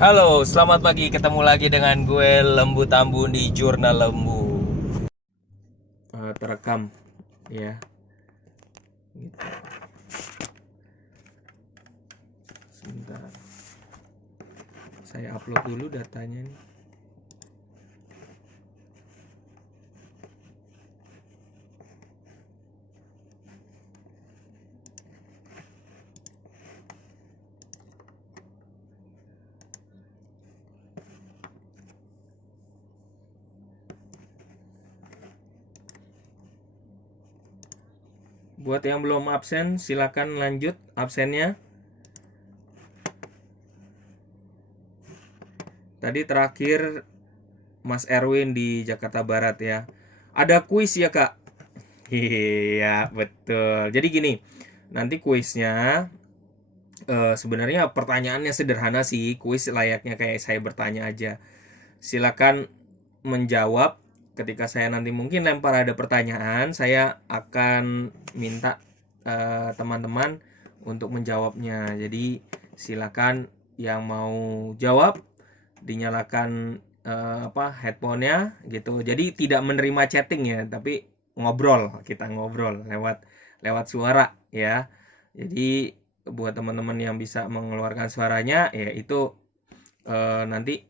Halo, selamat pagi. Ketemu lagi dengan gue Lembu Tambun di Jurnal Lembu. Terekam, ya. Gitu. Sebentar, saya upload dulu datanya nih. Buat yang belum absen, silakan lanjut absennya. Tadi terakhir Mas Erwin di Jakarta Barat ya. Ada kuis ya, Kak? Iya, betul. Jadi gini, nanti kuisnya sebenarnya pertanyaannya sederhana sih, kuis layaknya kayak saya bertanya aja. Silakan menjawab. Ketika saya nanti mungkin lempar ada pertanyaan, saya akan minta teman-teman untuk menjawabnya. Jadi silakan yang mau jawab dinyalakan headphone-nya gitu. Jadi tidak menerima chatting ya, tapi ngobrol, kita ngobrol lewat lewat suara ya. Jadi buat teman-teman yang bisa mengeluarkan suaranya ya itu nanti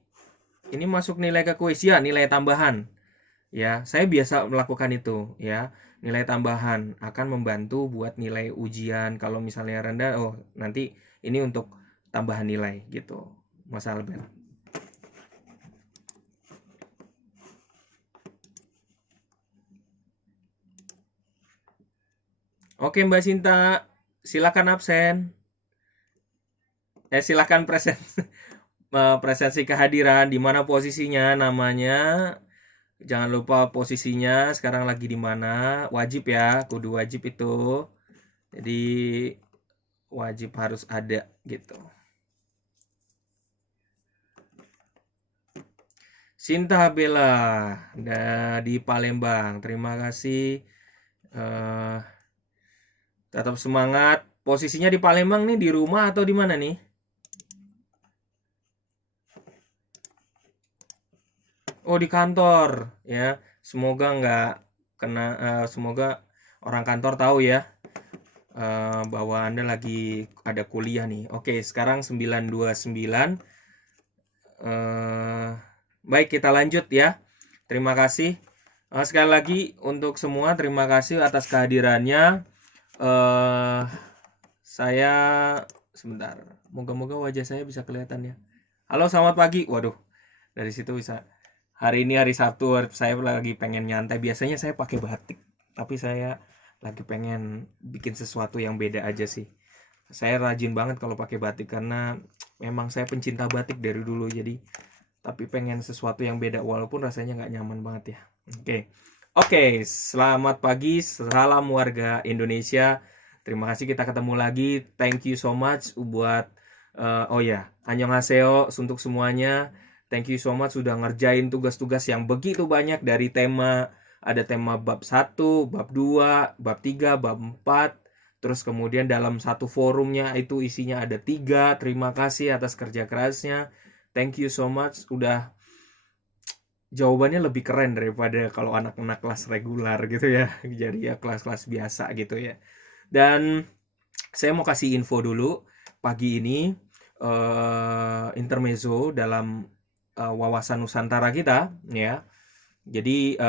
ini masuk nilai ke kuis ya, nilai tambahan. Ya, saya biasa melakukan itu ya. Nilai tambahan akan membantu buat nilai ujian. Kalau misalnya rendah, oh nanti ini untuk tambahan nilai gitu. Mas Albert. Oke Mbak Sinta, silakan absen. Silakan presensi kehadiran. Di mana posisinya, namanya. Jangan lupa posisinya sekarang lagi di mana. Wajib ya, kudu wajib itu. Jadi wajib harus ada gitu. Sinta Bella di Palembang. Terima kasih. eh Tetap semangat. Posisinya di Palembang nih, di rumah atau di mana nih? Oh, di kantor ya. Semoga nggak kena. Semoga orang kantor tahu ya bahwa Anda lagi ada kuliah nih. Oke, sekarang 9.29. eh Baik, kita lanjut ya. Terima kasih. Sekali lagi untuk semua, terima kasih atas kehadirannya. eh saya sebentar. Moga-moga wajah saya bisa kelihatan ya. Halo, selamat pagi. Waduh, dari situ bisa. Hari ini hari Sabtu, saya lagi pengen nyantai. Biasanya saya pakai batik, tapi saya lagi pengen bikin sesuatu yang beda aja sih. Saya rajin banget kalau pakai batik karena memang saya pencinta batik dari dulu. Jadi, tapi pengen sesuatu yang beda walaupun rasanya nggak nyaman banget ya. Oke. Oke, selamat pagi, salam warga Indonesia. Terima kasih kita ketemu lagi. Thank you so much buat oh ya, annyeonghaseyo untuk semuanya. Thank you so much sudah ngerjain tugas-tugas yang begitu banyak dari tema, ada tema bab 1, bab 2, bab 3, bab 4. Terus kemudian dalam satu forumnya itu isinya ada 3. Terima kasih atas kerja kerasnya. Thank you so much udah, jawabannya lebih keren daripada kalau anak-anak kelas regular gitu ya. Jadi ya kelas-kelas biasa gitu ya. Dan saya mau kasih info dulu pagi ini, intermezzo dalam wawasan Nusantara kita ya. Jadi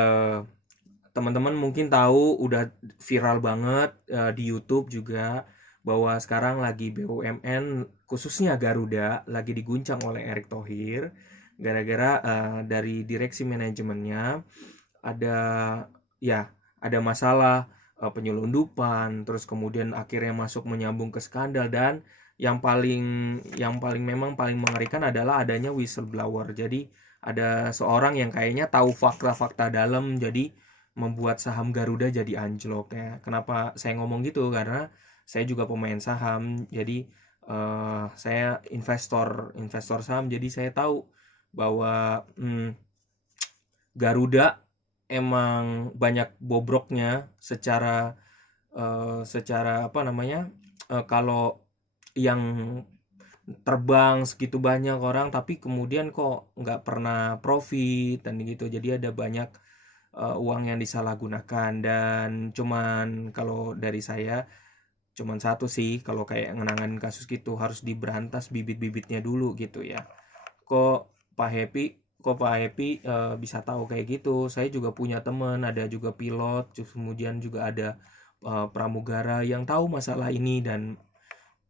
teman-teman mungkin tahu udah viral banget di YouTube juga bahwa sekarang lagi BUMN khususnya Garuda lagi diguncang oleh Erick Thohir gara-gara dari direksi manajemennya ada ya ada masalah penyelundupan, terus kemudian akhirnya masuk menyambung ke skandal, dan yang paling memang paling mengerikan adalah adanya whistleblower. Jadi ada seorang yang kayaknya tahu fakta-fakta dalam, jadi membuat saham Garuda jadi anjlok ya. Kenapa saya ngomong gitu? Karena saya juga pemain saham, jadi saya investor investor saham, jadi saya tahu bahwa Garuda emang banyak bobroknya secara secara apa namanya, kalau yang terbang segitu banyak orang tapi kemudian kok nggak pernah profit dan gitu. Jadi ada banyak uang yang disalahgunakan, dan cuman kalau dari saya cuman satu sih, kalau kayak ngenanganin kasus gitu harus diberantas bibit-bibitnya dulu gitu ya. Kok Pak Happy bisa tahu kayak gitu? Saya juga punya teman, ada juga pilot, kemudian juga ada pramugara yang tahu masalah ini dan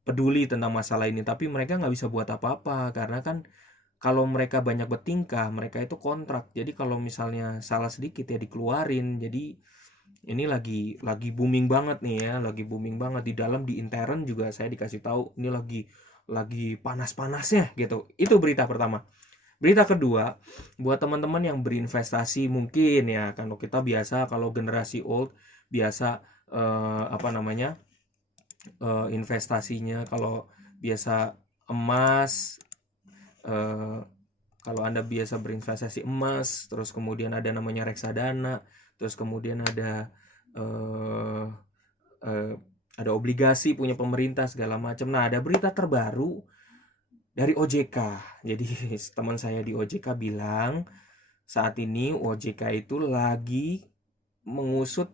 peduli tentang masalah ini, tapi mereka nggak bisa buat apa-apa karena kan kalau mereka banyak bertingkah, mereka itu kontrak. Jadi kalau misalnya salah sedikit ya dikeluarin. Jadi ini lagi booming banget nih ya, lagi booming banget di dalam, di intern juga saya dikasih tahu ini lagi panas-panasnya gitu. Itu berita pertama. Berita kedua, buat teman-teman yang berinvestasi mungkin ya, kan kita biasa kalau generasi old biasa investasinya kalau biasa emas, kalau Anda biasa berinvestasi emas, terus kemudian ada namanya reksadana, terus kemudian ada obligasi punya pemerintah segala macam. Nah, ada berita terbaru dari OJK. Jadi teman saya di OJK bilang saat ini OJK itu lagi mengusut.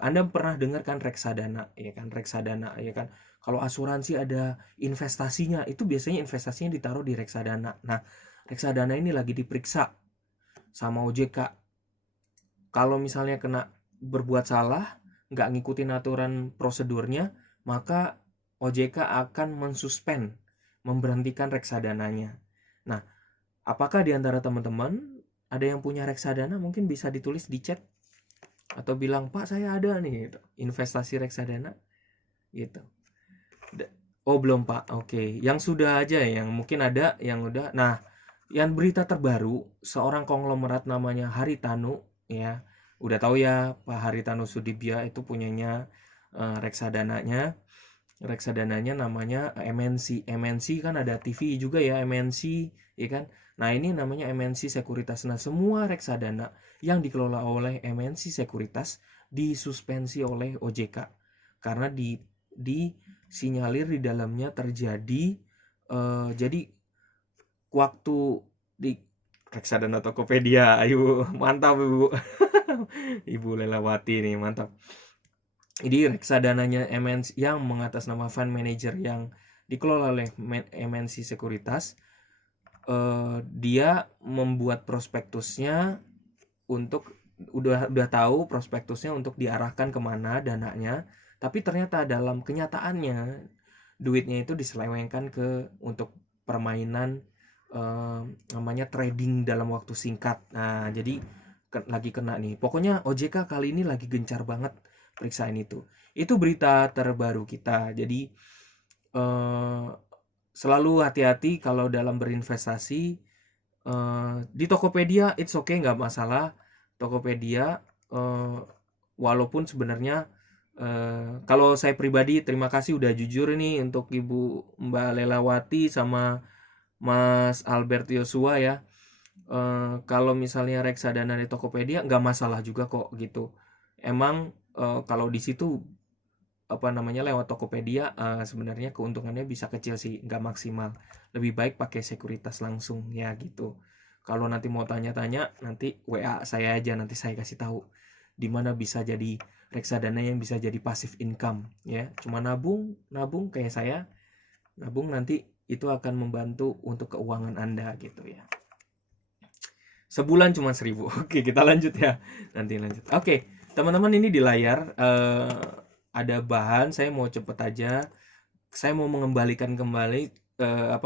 Anda pernah dengar kan reksadana, ya kan? Reksadana, ya kan? Kalau asuransi ada investasinya, itu biasanya investasinya ditaruh di reksadana. Nah, reksadana ini lagi diperiksa sama OJK. Kalau misalnya kena berbuat salah, nggak ngikutin aturan prosedurnya, maka OJK akan mensuspend, memberhentikan reksadananya. Nah, apakah di antara teman-teman ada yang punya reksadana? Mungkin bisa ditulis di chat atau bilang, Pak saya ada nih gitu, investasi reksadana gitu. Oh belum Pak, oke. Yang sudah aja, yang mungkin ada yang udah. Nah, yang berita terbaru, seorang konglomerat namanya Haritanu ya, udah tahu ya Pak Haritanu Sudibya itu punyanya reksadananya namanya MNC. MNC kan ada TV juga ya, MNC ya kan. Nah ini namanya MNC Sekuritas. Nah semua reksadana yang dikelola oleh MNC Sekuritas disuspensi oleh OJK karena disinyalir di dalamnya terjadi jadi waktu di reksadana Tokopedia. Ayo mantap Ibu. Ibu Lelawati nih mantap. Jadi reksadananya MNC yang mengatasnama fund manager yang dikelola oleh MNC Sekuritas, dia membuat prospektusnya untuk udah tahu prospektusnya untuk diarahkan kemana dananya, tapi ternyata dalam kenyataannya duitnya itu diselewengkan untuk permainan namanya trading dalam waktu singkat. Nah jadi lagi kena nih. Pokoknya OJK kali ini lagi gencar banget periksaan itu. Itu berita terbaru kita. Jadi selalu hati-hati kalau dalam berinvestasi. Di Tokopedia it's okay, nggak masalah. Tokopedia walaupun sebenarnya kalau saya pribadi terima kasih udah jujur ini untuk Ibu Mbak Lelawati sama Mas Albert Yosua ya. Kalau misalnya reksadana di Tokopedia nggak masalah juga kok gitu. Emang kalau di situ lewat Tokopedia sebenarnya keuntungannya bisa kecil sih, nggak maksimal. Lebih baik pakai sekuritas langsung ya gitu. Kalau nanti mau tanya-tanya nanti WA saya aja, nanti saya kasih tahu di mana bisa jadi reksadana yang bisa jadi passive income ya. Cuma nabung kayak saya. Nabung nanti itu akan membantu untuk keuangan Anda gitu ya. Sebulan cuma 1.000. Oke, kita lanjut ya. Nanti lanjut. Oke, teman-teman ini di layar ada bahan, saya mau cepet aja. Saya mau mengembalikan kembali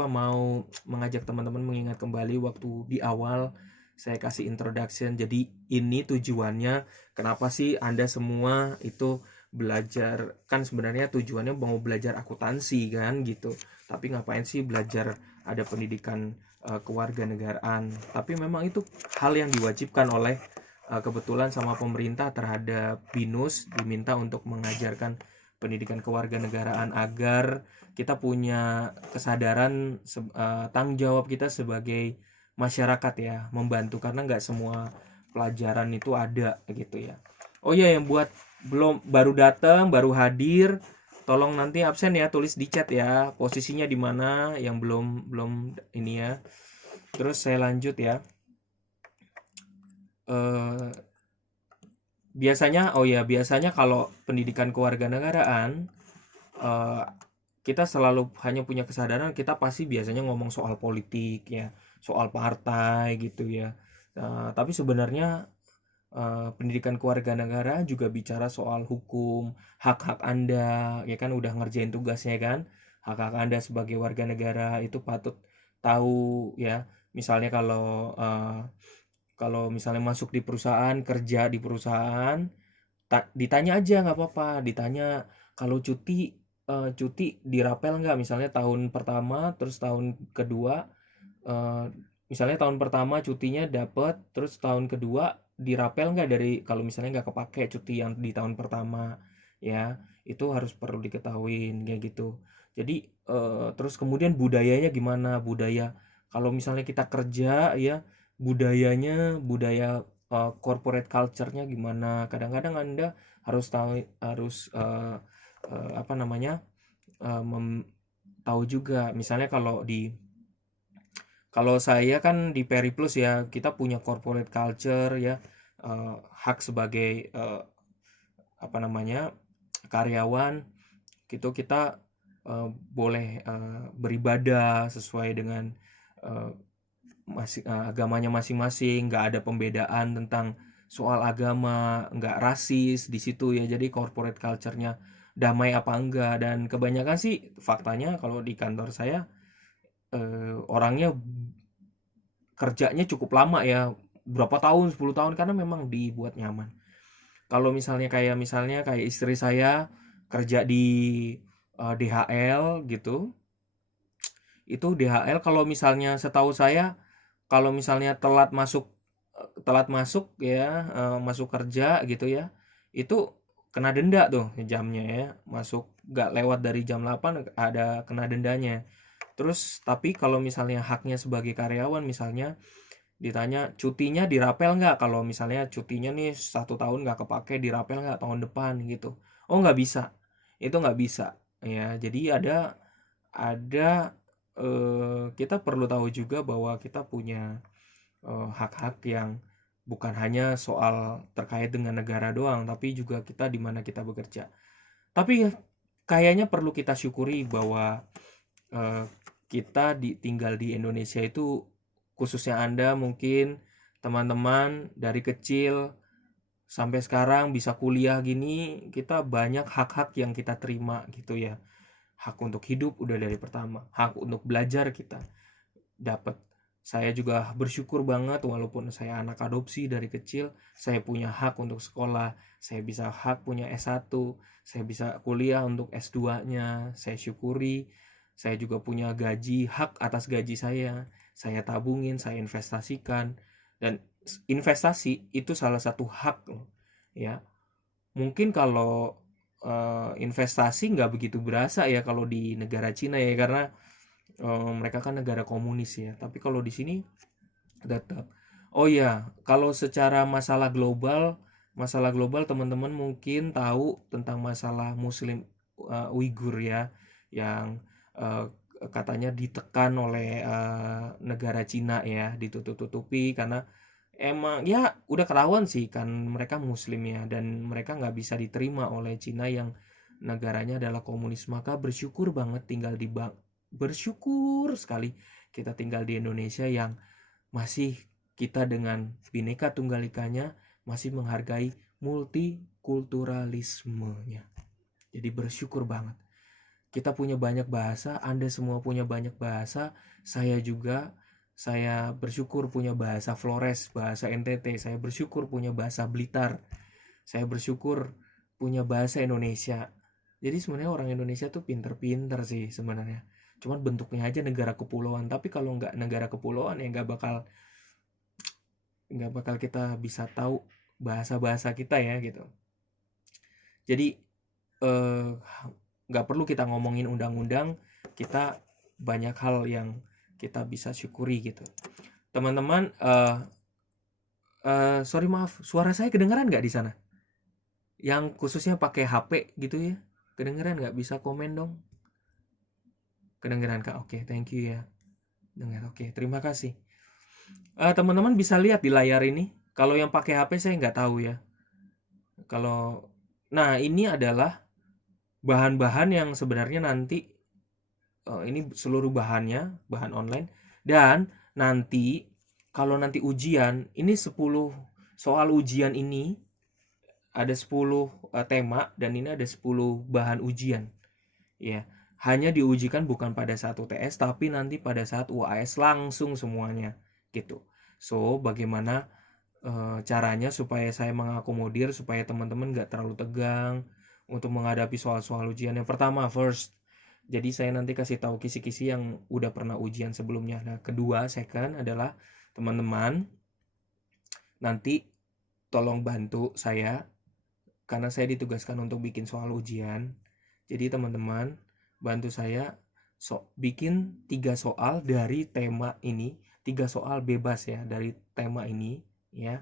mau mengajak teman-teman mengingat kembali waktu di awal saya kasih introduction. Jadi ini tujuannya kenapa sih Anda semua itu belajar, kan sebenarnya tujuannya mau belajar akuntansi kan gitu. Tapi ngapain sih belajar ada pendidikan kewarganegaraan? Tapi memang itu hal yang diwajibkan oleh kebetulan sama pemerintah terhadap BINUS, diminta untuk mengajarkan pendidikan kewarganegaraan agar kita punya kesadaran tanggung jawab kita sebagai masyarakat ya, membantu, karena nggak semua pelajaran itu ada gitu ya. Oh ya, yang buat baru datang, baru hadir, tolong nanti absen ya, tulis di chat ya posisinya di mana yang belum ini ya. Terus saya lanjut ya. Eh, biasanya kalau pendidikan kewarganegaraan, eh, kita selalu hanya punya kesadaran kita pasti biasanya ngomong soal politik ya, soal partai gitu ya. Tapi sebenarnya pendidikan kewarganegaraan juga bicara soal hukum, hak-hak Anda, ya kan udah ngerjain tugasnya kan. Hak-hak Anda sebagai warga negara itu patut tahu ya. Misalnya kalau misalnya masuk di perusahaan, kerja di perusahaan, ditanya aja nggak apa-apa, ditanya kalau cuti dirapel nggak, misalnya tahun pertama, terus tahun kedua, eh, misalnya tahun pertama cutinya dapat, terus tahun kedua dirapel nggak dari kalau misalnya nggak kepake cuti yang di tahun pertama, ya itu harus perlu diketahuin kayak gitu. Jadi terus kemudian budayanya gimana, budaya kalau misalnya kita kerja ya, budaya corporate culture-nya gimana. Kadang-kadang Anda harus tahu, harus apa namanya, tahu juga misalnya kalau saya kan di Periplus ya, kita punya corporate culture ya, hak sebagai apa namanya, karyawan gitu, kita boleh beribadah sesuai dengan eh, agamanya masing-masing, nggak ada pembedaan tentang soal agama, nggak rasis di situ ya. Jadi corporate culture-nya damai apa enggak, dan kebanyakan sih faktanya kalau di kantor saya orangnya kerjanya cukup lama ya, berapa tahun, 10 tahun, karena memang dibuat nyaman. Kalau misalnya kayak istri saya kerja di DHL gitu, itu DHL kalau misalnya setahu saya, kalau misalnya telat masuk ya, masuk kerja gitu ya, itu kena denda tuh jamnya ya, masuk nggak lewat dari jam 8 ada kena dendanya. Terus tapi kalau misalnya haknya sebagai karyawan, misalnya ditanya cutinya dirapel nggak, kalau misalnya cutinya nih 1 tahun nggak kepake, dirapel nggak tahun depan gitu, oh nggak bisa, itu nggak bisa ya. Jadi ada kita perlu tahu juga bahwa kita punya hak-hak yang bukan hanya soal terkait dengan negara doang, tapi juga kita di mana kita bekerja. Tapi kayaknya perlu kita syukuri bahwa eh, kita tinggal di Indonesia itu, khususnya Anda mungkin teman-teman dari kecil sampai sekarang bisa kuliah gini, kita banyak hak-hak yang kita terima gitu ya. Hak untuk hidup udah dari pertama, hak untuk belajar kita dapat. Saya juga bersyukur banget walaupun saya anak adopsi dari kecil, saya punya hak untuk sekolah, saya bisa hak punya S1, saya bisa kuliah untuk S2-nya, saya syukuri. Saya juga punya gaji, hak atas gaji saya tabungin, saya investasikan, dan investasi itu salah satu hak loh, ya. Mungkin kalau investasi nggak begitu berasa ya kalau di negara Cina ya, karena mereka kan negara komunis ya. Tapi kalau di sini tetap. Oh ya, kalau secara masalah global teman-teman mungkin tahu tentang masalah Muslim Uighur ya, yang eh, katanya ditekan oleh negara Cina ya, ditutup-tutupi karena emang ya udah ketahuan sih kan mereka Muslim ya, dan mereka nggak bisa diterima oleh Cina yang negaranya adalah komunis. Maka bersyukur sekali kita tinggal di Indonesia yang masih, kita dengan Bhinneka Tunggal Ikanya masih menghargai multikulturalismenya. Jadi bersyukur banget. Kita punya banyak bahasa, Anda semua punya banyak bahasa, saya juga. Saya bersyukur punya bahasa Flores, bahasa NTT, saya bersyukur punya bahasa Blitar, saya bersyukur punya bahasa Indonesia. Jadi sebenarnya orang Indonesia tuh pinter-pinter sih sebenarnya. Cuman bentuknya aja negara kepulauan. Tapi kalau nggak negara kepulauan ya nggak bakal kita bisa tahu bahasa-bahasa kita ya gitu. Jadi eh, nggak perlu kita ngomongin undang-undang, kita banyak hal yang kita bisa syukuri gitu. Teman-teman, sorry maaf, suara saya kedengaran nggak di sana? Yang khususnya pakai HP gitu ya. Kedengeran nggak? Bisa komen dong. Kedengeran Kak? Oke, thank you ya. Dengar, oke, terima kasih. Teman-teman bisa lihat di layar ini. Kalau yang pakai HP saya nggak tahu ya. Nah ini adalah bahan-bahan yang sebenarnya nanti ini seluruh bahannya, bahan online. Dan nanti kalau nanti ujian, ini 10 soal ujian ini ada 10 tema dan ini ada 10 bahan ujian. Ya, hanya diujikan bukan pada saat UTS tapi nanti pada saat UAS langsung semuanya gitu. So, bagaimana caranya supaya saya mengakomodir supaya teman-teman gak terlalu tegang untuk menghadapi soal-soal ujian. Yang pertama, first, jadi saya nanti kasih tahu kisi-kisi yang udah pernah ujian sebelumnya. Nah, kedua, second adalah teman-teman nanti tolong bantu saya karena saya ditugaskan untuk bikin soal ujian. Jadi teman-teman bantu saya bikin 3 soal dari tema ini, 3 soal bebas ya dari tema ini ya.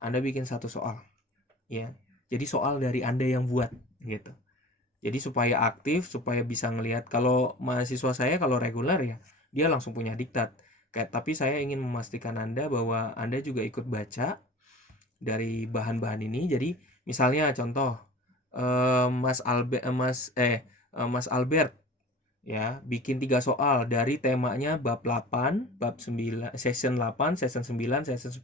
Anda bikin 1 soal ya. Jadi soal dari Anda yang buat gitu. Jadi supaya aktif, supaya bisa ngelihat. Kalau mahasiswa saya kalau reguler ya, dia langsung punya diktat. Tapi saya ingin memastikan Anda bahwa Anda juga ikut baca dari bahan-bahan ini. Jadi misalnya contoh Mas Albert ya bikin 3 soal dari temanya bab 8, bab 9, season 8, season 9, season 10.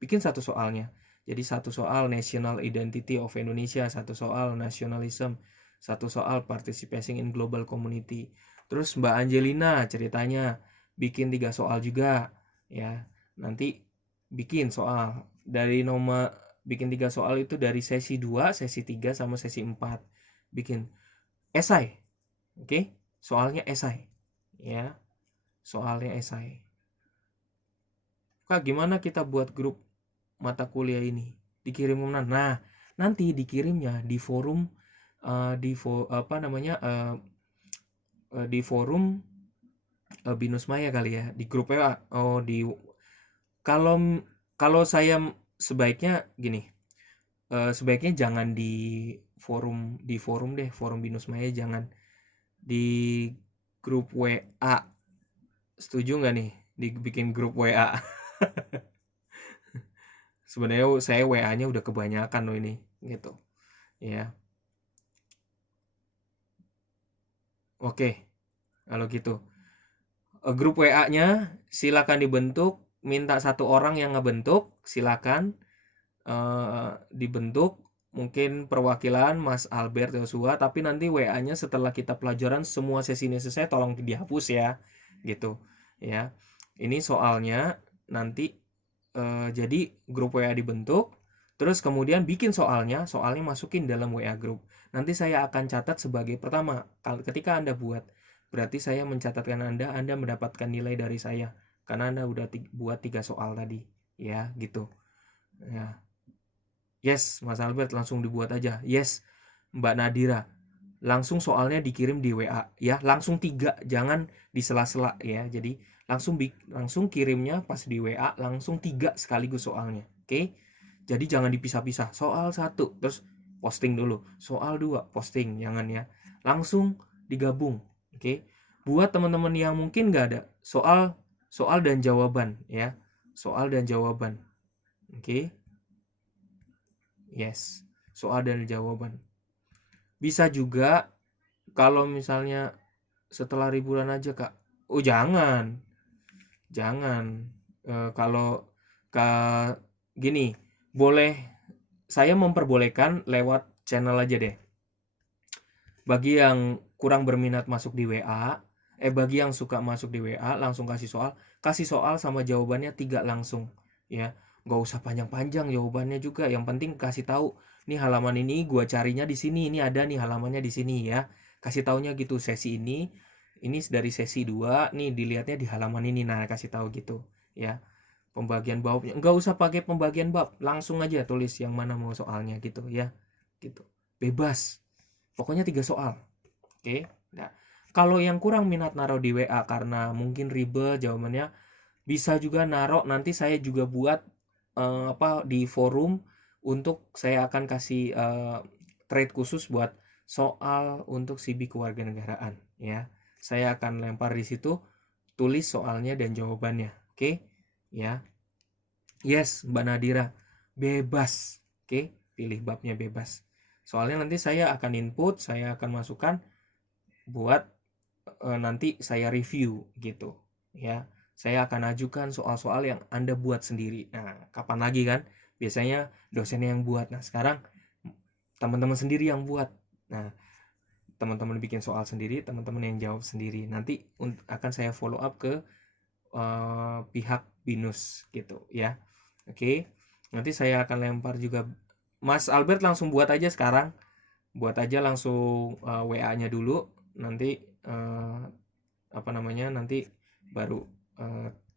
Bikin 1 soalnya. Jadi 1 soal national identity of Indonesia, 1 soal nationalism, 1 soal participation in global community. Terus Mbak Angelina ceritanya bikin 3 soal juga ya. Nanti bikin soal dari bikin 3 soal itu dari sesi 2, sesi 3 sama sesi 4. Bikin esai. Oke? Soalnya esai. Ya. Soalnya esai. Kak, gimana kita buat grup mata kuliah ini? Dikirim kemana? Nah, nanti dikirimnya di forum di forum Binus Maya kali ya, di grup WA. Kalau saya sebaiknya gini. Sebaiknya jangan di forum deh, forum Binus Maya jangan. Di grup WA. Setuju nggak nih dibikin grup WA? Sebenarnya saya WA-nya udah kebanyakan loh ini gitu. Ya. Oke. Kalau gitu. Grup WA-nya silakan dibentuk, minta 1 orang yang ngebentuk, silakan dibentuk. Mungkin perwakilan Mas Albert Joshua, tapi nanti WA-nya setelah kita pelajaran semua sesi ini selesai tolong dihapus ya gitu ya. Ini soalnya nanti jadi grup WA dibentuk, terus kemudian bikin soalnya masukin dalam WA grup. Nanti saya akan catat sebagai pertama, ketika Anda buat berarti saya mencatatkan Anda mendapatkan nilai dari saya karena Anda udah buat 3 soal tadi ya gitu ya. Yes, Mas Albert langsung dibuat aja. Yes, Mbak Nadira. Langsung soalnya dikirim di WA ya. Langsung 3, jangan di sela-sela ya. Jadi langsung kirimnya pas di WA langsung 3 sekaligus soalnya. Oke? Jadi jangan dipisah-pisah. Soal 1 terus posting dulu. Soal 2 posting, jangan ya. Langsung digabung. Oke? Buat teman-teman yang mungkin nggak ada soal dan jawaban ya. Soal dan jawaban. Oke? Yes, soal dan jawaban. Bisa juga kalau misalnya setelah liburan aja Kak. Oh jangan. Kalau gini, boleh saya memperbolehkan lewat channel aja deh. Bagi yang kurang berminat masuk di WA, bagi yang suka masuk di WA langsung kasih soal sama jawabannya 3 langsung ya. Gak usah panjang-panjang jawabannya juga, yang penting kasih tahu nih halaman ini gua carinya di sini, ini ada nih halamannya di sini ya. Kasih taunya gitu, sesi ini dari sesi 2 nih dilihatnya di halaman ini. Nah, kasih tahu gitu ya. Pembagian babnya enggak usah pakai pembagian bab, langsung aja tulis yang mana mau soalnya gitu ya. Gitu. Bebas. Pokoknya 3 soal. Oke. Nah, kalau yang kurang minat naruh di WA karena mungkin ribet jawabannya, bisa juga naruh, nanti saya juga buat di forum untuk saya akan kasih thread khusus buat soal untuk CB kewarganegaraan ya. Saya akan lempar di situ, tulis soalnya dan jawabannya. Oke? Ya. Yes, Mbak Nadira. Bebas. Oke? Pilih babnya bebas. Soalnya nanti saya akan input, saya akan masukkan buat nanti saya review gitu ya. Saya akan ajukan soal-soal yang Anda buat sendiri. Nah, kapan lagi kan? Biasanya dosennya yang buat. Nah, sekarang teman-teman sendiri yang buat. Nah, teman-teman bikin soal sendiri, teman-teman yang jawab sendiri. Nanti akan saya follow up ke pihak BINUS gitu ya. Oke. Nanti saya akan lempar juga. Mas Albert langsung buat aja sekarang. Buat aja langsung WA-nya dulu. Nanti nanti baru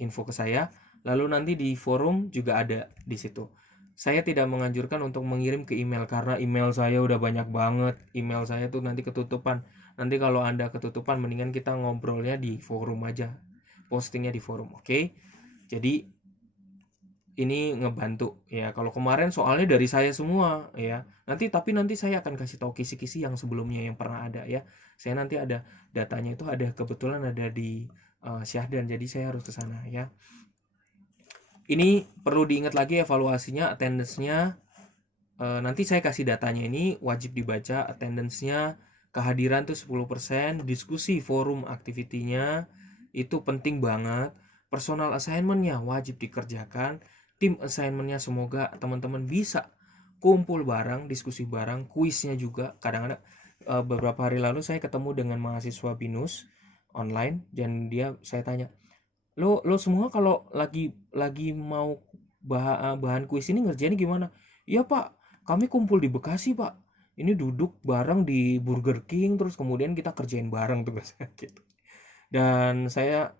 info ke saya. Lalu nanti di forum juga ada di situ. Saya tidak menganjurkan untuk mengirim ke email karena email saya udah banyak banget. Email saya tuh nanti ketutupan. Nanti kalau Anda ketutupan, mendingan kita ngobrolnya di forum aja. Postingnya di forum, oke? Jadi ini ngebantu ya. Kalau kemarin soalnya dari saya semua ya. Tapi nanti saya akan kasih tahu kisi-kisi yang sebelumnya yang pernah ada ya. Saya nanti ada datanya, itu ada kebetulan ada di Syahdan, jadi saya harus ke sana ya. Ini perlu diingat lagi evaluasinya, attendance-nya. Nanti saya kasih datanya, ini wajib dibaca attendance-nya. Kehadiran tuh 10%, diskusi forum activity-nya itu penting banget. Personal assignment-nya wajib dikerjakan. Tim assignment-nya semoga teman-teman bisa kumpul bareng, diskusi bareng, kuisnya juga. Kadang-kadang beberapa hari lalu saya ketemu dengan mahasiswa BINUS online dan saya tanya, lo semua kalau lagi mau bahan kuis ini ngerjainnya gimana? Iya Pak, kami kumpul di Bekasi Pak. Ini duduk bareng di Burger King, terus kemudian kita kerjain bareng tugasnya gitu. Dan saya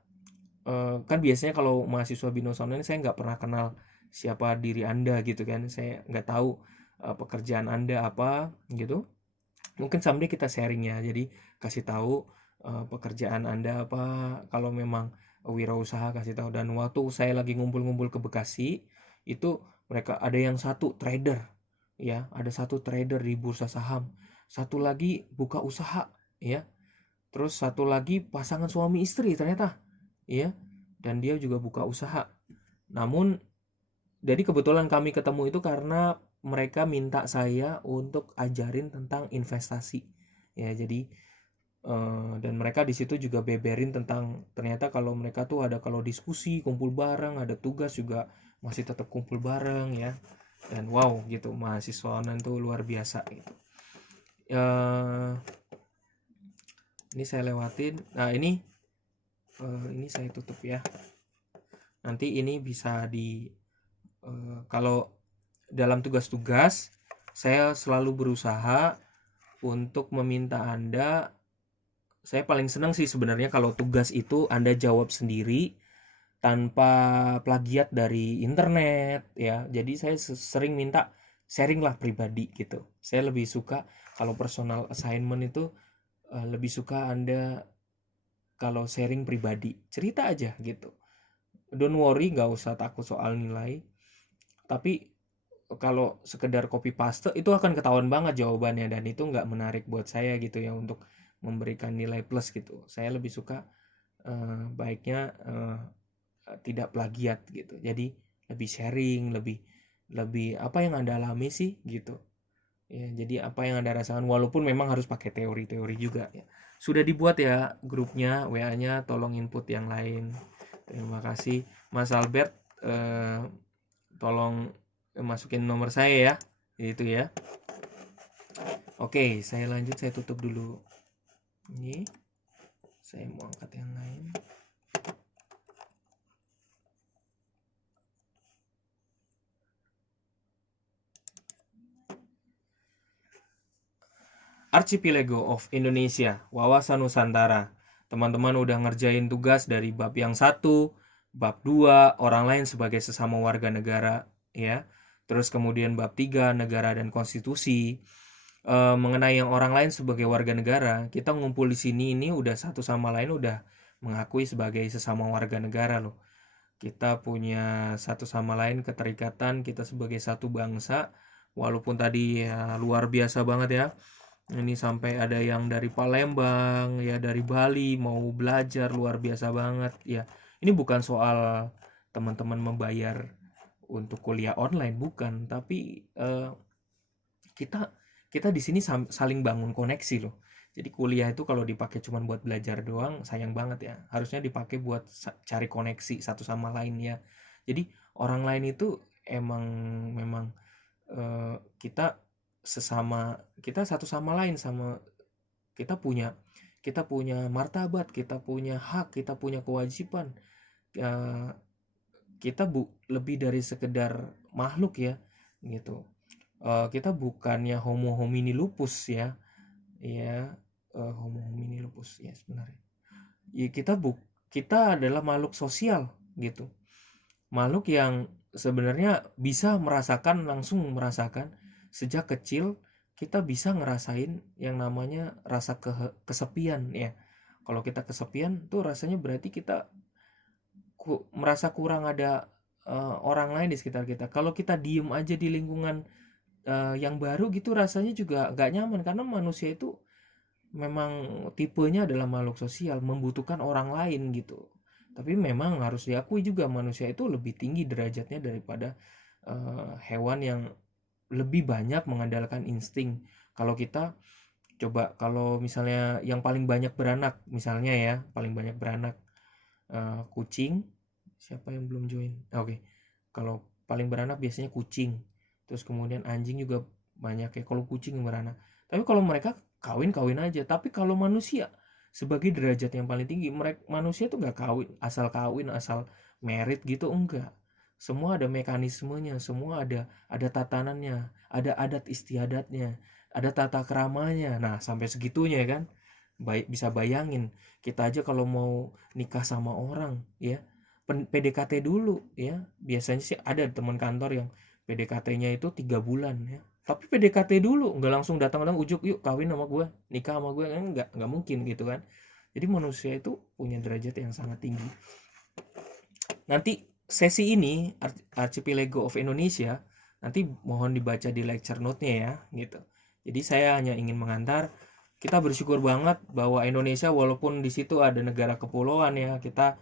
kan biasanya kalau mahasiswa BINUS online saya nggak pernah kenal siapa diri Anda gitu kan. Saya nggak tahu pekerjaan Anda apa gitu. Mungkin someday kita sharing ya. Jadi kasih tahu pekerjaan Anda apa, kalau memang wirausaha kasih tahu. Dan waktu saya lagi ngumpul-ngumpul ke Bekasi, itu mereka ada yang satu trader ya, ada satu trader di bursa saham, satu lagi buka usaha ya, terus satu lagi pasangan suami istri ternyata ya, dan dia juga buka usaha. Namun jadi kebetulan kami ketemu itu karena mereka minta saya untuk ajarin tentang investasi ya. Jadi dan mereka di situ juga beberin tentang ternyata kalau mereka tuh ada, kalau diskusi kumpul bareng, ada tugas juga masih tetap kumpul bareng ya. Dan wow gitu, mahasiswa online tuh luar biasa gitu. Ini saya lewatin. Nah ini saya tutup ya. Nanti ini bisa kalau dalam tugas-tugas saya selalu berusaha untuk meminta Anda. Saya paling senang sih sebenarnya kalau tugas itu Anda jawab sendiri tanpa plagiat dari internet ya. Jadi saya sering minta sharing lah pribadi gitu. Saya lebih suka kalau personal assignment itu lebih suka Anda kalau sharing pribadi, cerita aja gitu. Don't worry, nggak usah takut soal nilai. Tapi kalau sekedar copy paste itu akan ketahuan banget jawabannya, dan itu nggak menarik buat saya gitu ya untuk memberikan nilai plus gitu. Saya lebih suka baiknya tidak plagiat gitu. Jadi lebih sharing, lebih apa yang Anda alami sih gitu. Ya, jadi apa yang Anda rasakan, walaupun memang harus pakai teori-teori juga ya. Sudah dibuat ya grupnya, WA-nya, tolong input yang lain. Terima kasih Mas Albert, tolong masukin nomor saya ya, itu ya. Oke, saya lanjut, saya tutup dulu. Ini saya mau angkat yang lain. Archipelago of Indonesia, wawasan Nusantara. Teman-teman udah ngerjain tugas dari bab yang 1, bab 2, orang lain sebagai sesama warga negara ya. Terus kemudian bab 3, negara dan konstitusi. Mengenai yang orang lain sebagai warga negara, kita ngumpul di sini ini udah satu sama lain udah mengakui sebagai sesama warga negara loh. Kita punya satu sama lain keterikatan, kita sebagai satu bangsa. Walaupun tadi ya luar biasa banget ya, Ini sampai ada yang dari Palembang, ya dari Bali mau belajar luar biasa banget ya. Ini bukan soal teman-teman membayar untuk kuliah online, bukan, tapi kita kita di sini saling bangun koneksi loh. Jadi kuliah itu kalau dipakai cuma buat belajar doang sayang banget ya. Harusnya dipakai buat cari koneksi satu sama lain ya. Jadi orang lain itu emang memang kita kita satu sama lain, sama kita punya martabat, kita punya hak, kita punya kewajiban. Eh, kita lebih dari sekedar makhluk ya gitu. Kita bukannya homo homini lupus ya, ya homo homini lupus ya sebenarnya. Ya kita adalah makhluk sosial gitu, makhluk yang sebenarnya bisa langsung merasakan sejak kecil. Kita bisa ngerasain yang namanya rasa kesepian ya. Kalau kita kesepian tuh rasanya berarti kita merasa kurang ada orang lain di sekitar kita. Kalau kita diem aja di lingkungan yang baru gitu rasanya juga gak nyaman, karena manusia itu memang tipenya adalah makhluk sosial, membutuhkan orang lain gitu. Tapi memang harus diakui juga manusia itu lebih tinggi derajatnya daripada hewan yang lebih banyak mengandalkan insting. Kalau kita coba, kalau misalnya yang paling banyak beranak, misalnya ya, paling banyak beranak kucing. Siapa yang belum join? Oke. Kalau paling beranak biasanya kucing. Terus kemudian anjing juga banyak ya kalau kucing yang beranak. Tapi kalau mereka kawin aja. Tapi kalau manusia sebagai derajat yang paling tinggi, manusia tuh nggak kawin asal merit gitu, enggak. Semua ada mekanismenya, semua ada tatanannya, ada adat istiadatnya, ada tata keramanya. Nah, sampai segitunya kan. Bisa bayangin, kita aja kalau mau nikah sama orang ya, PDKT dulu ya. Biasanya sih ada teman kantor yang PDKT-nya itu 3 bulan ya. Tapi PDKT dulu, nggak langsung datang ujuk yuk kawin sama gue, nikah sama gue, kan nggak mungkin gitu kan. Jadi manusia itu punya derajat yang sangat tinggi. Nanti sesi ini Archipelago of Indonesia nanti mohon dibaca di lecture note-nya ya gitu. Jadi saya hanya ingin mengantar, kita bersyukur banget bahwa Indonesia walaupun di situ ada negara kepulauan ya, kita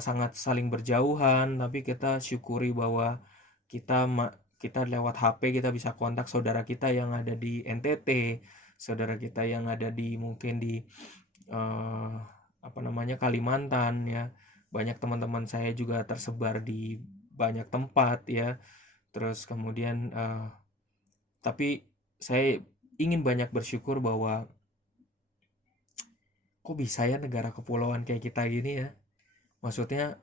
sangat saling berjauhan, tapi kita syukuri bahwa kita lewat HP kita bisa kontak saudara kita yang ada di NTT, saudara kita yang ada di mungkin di Kalimantan ya. Banyak teman-teman saya juga tersebar di banyak tempat ya. Terus kemudian tapi saya ingin banyak bersyukur bahwa kok bisa ya negara kepulauan kayak kita gini ya. Maksudnya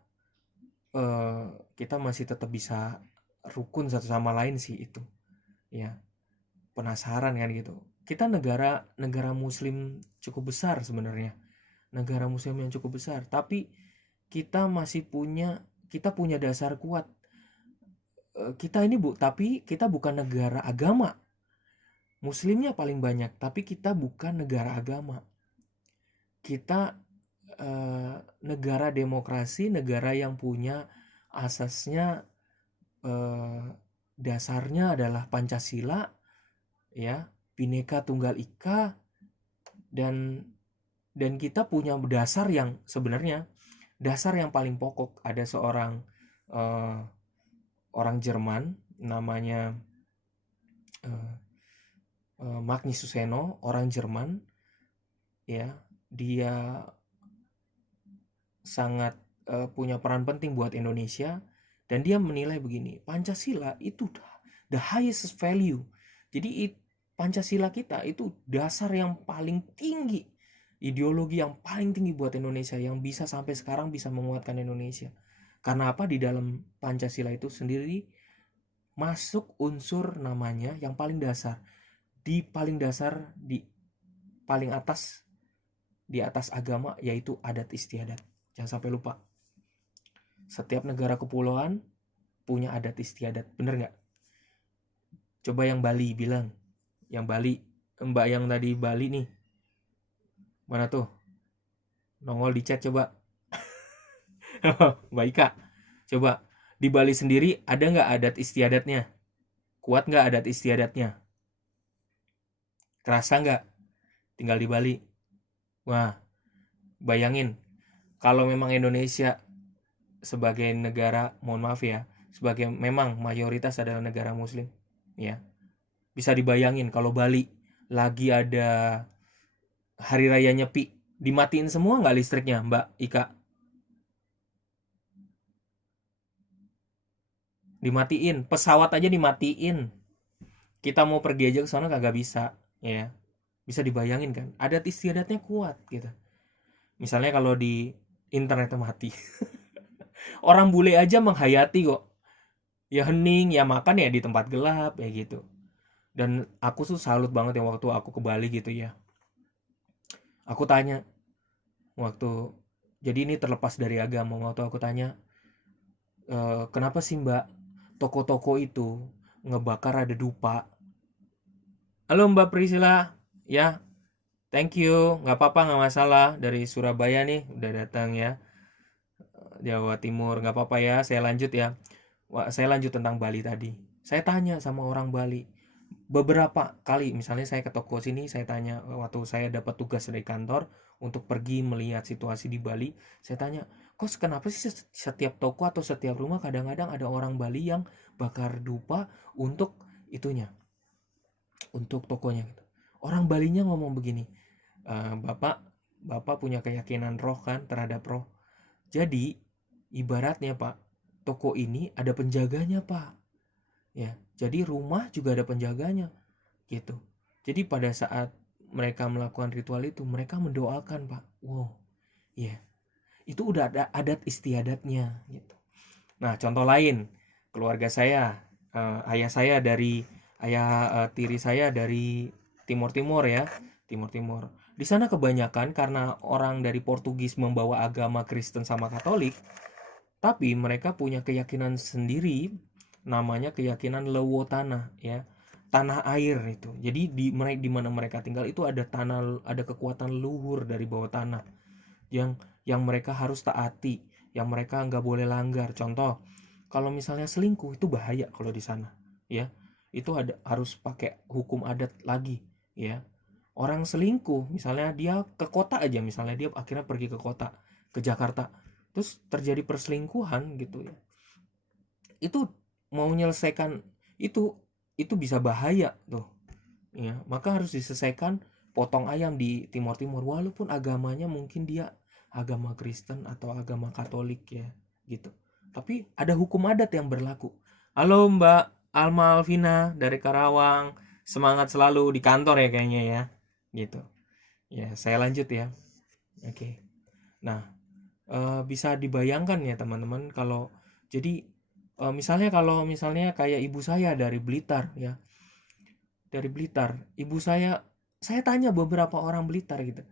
kita masih tetap bisa rukun satu sama lain sih itu. Ya, penasaran kan gitu. Kita negara muslim cukup besar sebenarnya. Negara muslim yang cukup besar, tapi kita punya dasar kuat. Kita ini tapi kita bukan negara agama. Muslimnya paling banyak, tapi kita bukan negara agama. Kita negara demokrasi, negara yang punya asasnya, dasarnya adalah Pancasila, ya, Bhinneka Tunggal Ika, dan kita punya dasar yang sebenarnya dasar yang paling pokok. Ada seorang orang Jerman namanya Magnus Suseno, orang Jerman ya, dia sangat punya peran penting buat Indonesia, dan dia menilai begini, Pancasila itu the highest value. Jadi Pancasila kita itu dasar yang paling tinggi, ideologi yang paling tinggi buat Indonesia, yang bisa sampai sekarang bisa menguatkan Indonesia. Karena apa? Di dalam Pancasila itu sendiri masuk unsur namanya yang paling dasar, di paling atas, di atas agama, yaitu adat istiadat. Jangan sampai lupa. Setiap negara kepulauan punya adat istiadat, bener nggak? Coba yang Bali bilang, yang Bali, Mbak yang tadi Bali nih, mana tuh? Nongol di chat coba. Mbak Ika, coba di Bali sendiri ada nggak adat istiadatnya? Kuat nggak adat istiadatnya? Kerasa nggak tinggal di Bali? Wah, bayangin kalau memang Indonesia sebagai negara, mohon maaf ya, sebagai memang mayoritas adalah negara Muslim, ya, bisa dibayangin kalau Bali lagi ada hari raya Nyepi, dimatiin semua nggak listriknya, Mbak Ika? Dimatiin, pesawat aja dimatiin. Kita mau pergi aja ke sana kagak bisa, ya. Bisa dibayangin kan? Adat istiadatnya kuat gitu. Misalnya kalau di internet mati, orang bule aja menghayati kok. Ya hening, ya makan ya di tempat gelap ya gitu. Dan aku tuh salut banget ya waktu aku ke Bali gitu ya. Aku tanya waktu, jadi ini terlepas dari agama, waktu aku tanya, kenapa sih Mbak toko-toko itu ngebakar ada dupa? Halo Mbak Priscila, ya thank you, nggak apa-apa nggak masalah, dari Surabaya nih udah datang ya, Jawa Timur, nggak apa-apa ya, saya lanjut ya. Wah, saya lanjut tentang Bali tadi. Saya tanya sama orang Bali beberapa kali, misalnya saya ke toko sini, saya tanya waktu saya dapat tugas dari kantor untuk pergi melihat situasi di Bali, saya tanya, kok kenapa sih setiap toko atau setiap rumah kadang-kadang ada orang Bali yang bakar dupa untuk itunya, untuk tokonya gitu. Orang Balinya ngomong begini, bapak bapak punya keyakinan roh kan terhadap roh. Jadi ibaratnya Pak, toko ini ada penjaganya Pak. Ya, jadi rumah juga ada penjaganya gitu. Jadi pada saat mereka melakukan ritual itu, mereka mendoakan Pak. Wow, ya, yeah. Itu udah ada adat istiadatnya gitu. Nah, contoh lain, keluarga saya, ayah saya dari tiri saya dari Timur Timur ya, Timur Timur. Di sana kebanyakan karena orang dari Portugis membawa agama Kristen sama Katolik, tapi mereka punya keyakinan sendiri, namanya keyakinan lewo tanah ya. Tanah air itu. Jadi di mana mereka tinggal itu ada tanah, ada kekuatan luhur dari bawah tanah yang mereka harus taati, yang mereka nggak boleh langgar. Contoh, kalau misalnya selingkuh itu bahaya kalau di sana, ya. Itu harus pakai hukum adat lagi, ya. Orang selingkuh, misalnya dia ke kota aja, misalnya dia akhirnya pergi ke kota, ke Jakarta, terus terjadi perselingkuhan gitu ya. Itu mau menyelesaikan itu itu bisa bahaya tuh. Ya, maka harus diselesaikan potong ayam di Timur Timur walaupun agamanya mungkin dia agama Kristen atau agama Katolik ya gitu. Tapi ada hukum adat yang berlaku. Halo Mbak Alma Alvina dari Karawang. Semangat selalu di kantor ya kayaknya ya. Gitu. Ya, saya lanjut ya. Oke. Nah, bisa dibayangkan ya teman-teman kalau jadi misalnya kayak ibu saya dari Blitar ya, dari Blitar, ibu saya tanya beberapa orang Blitar gitu,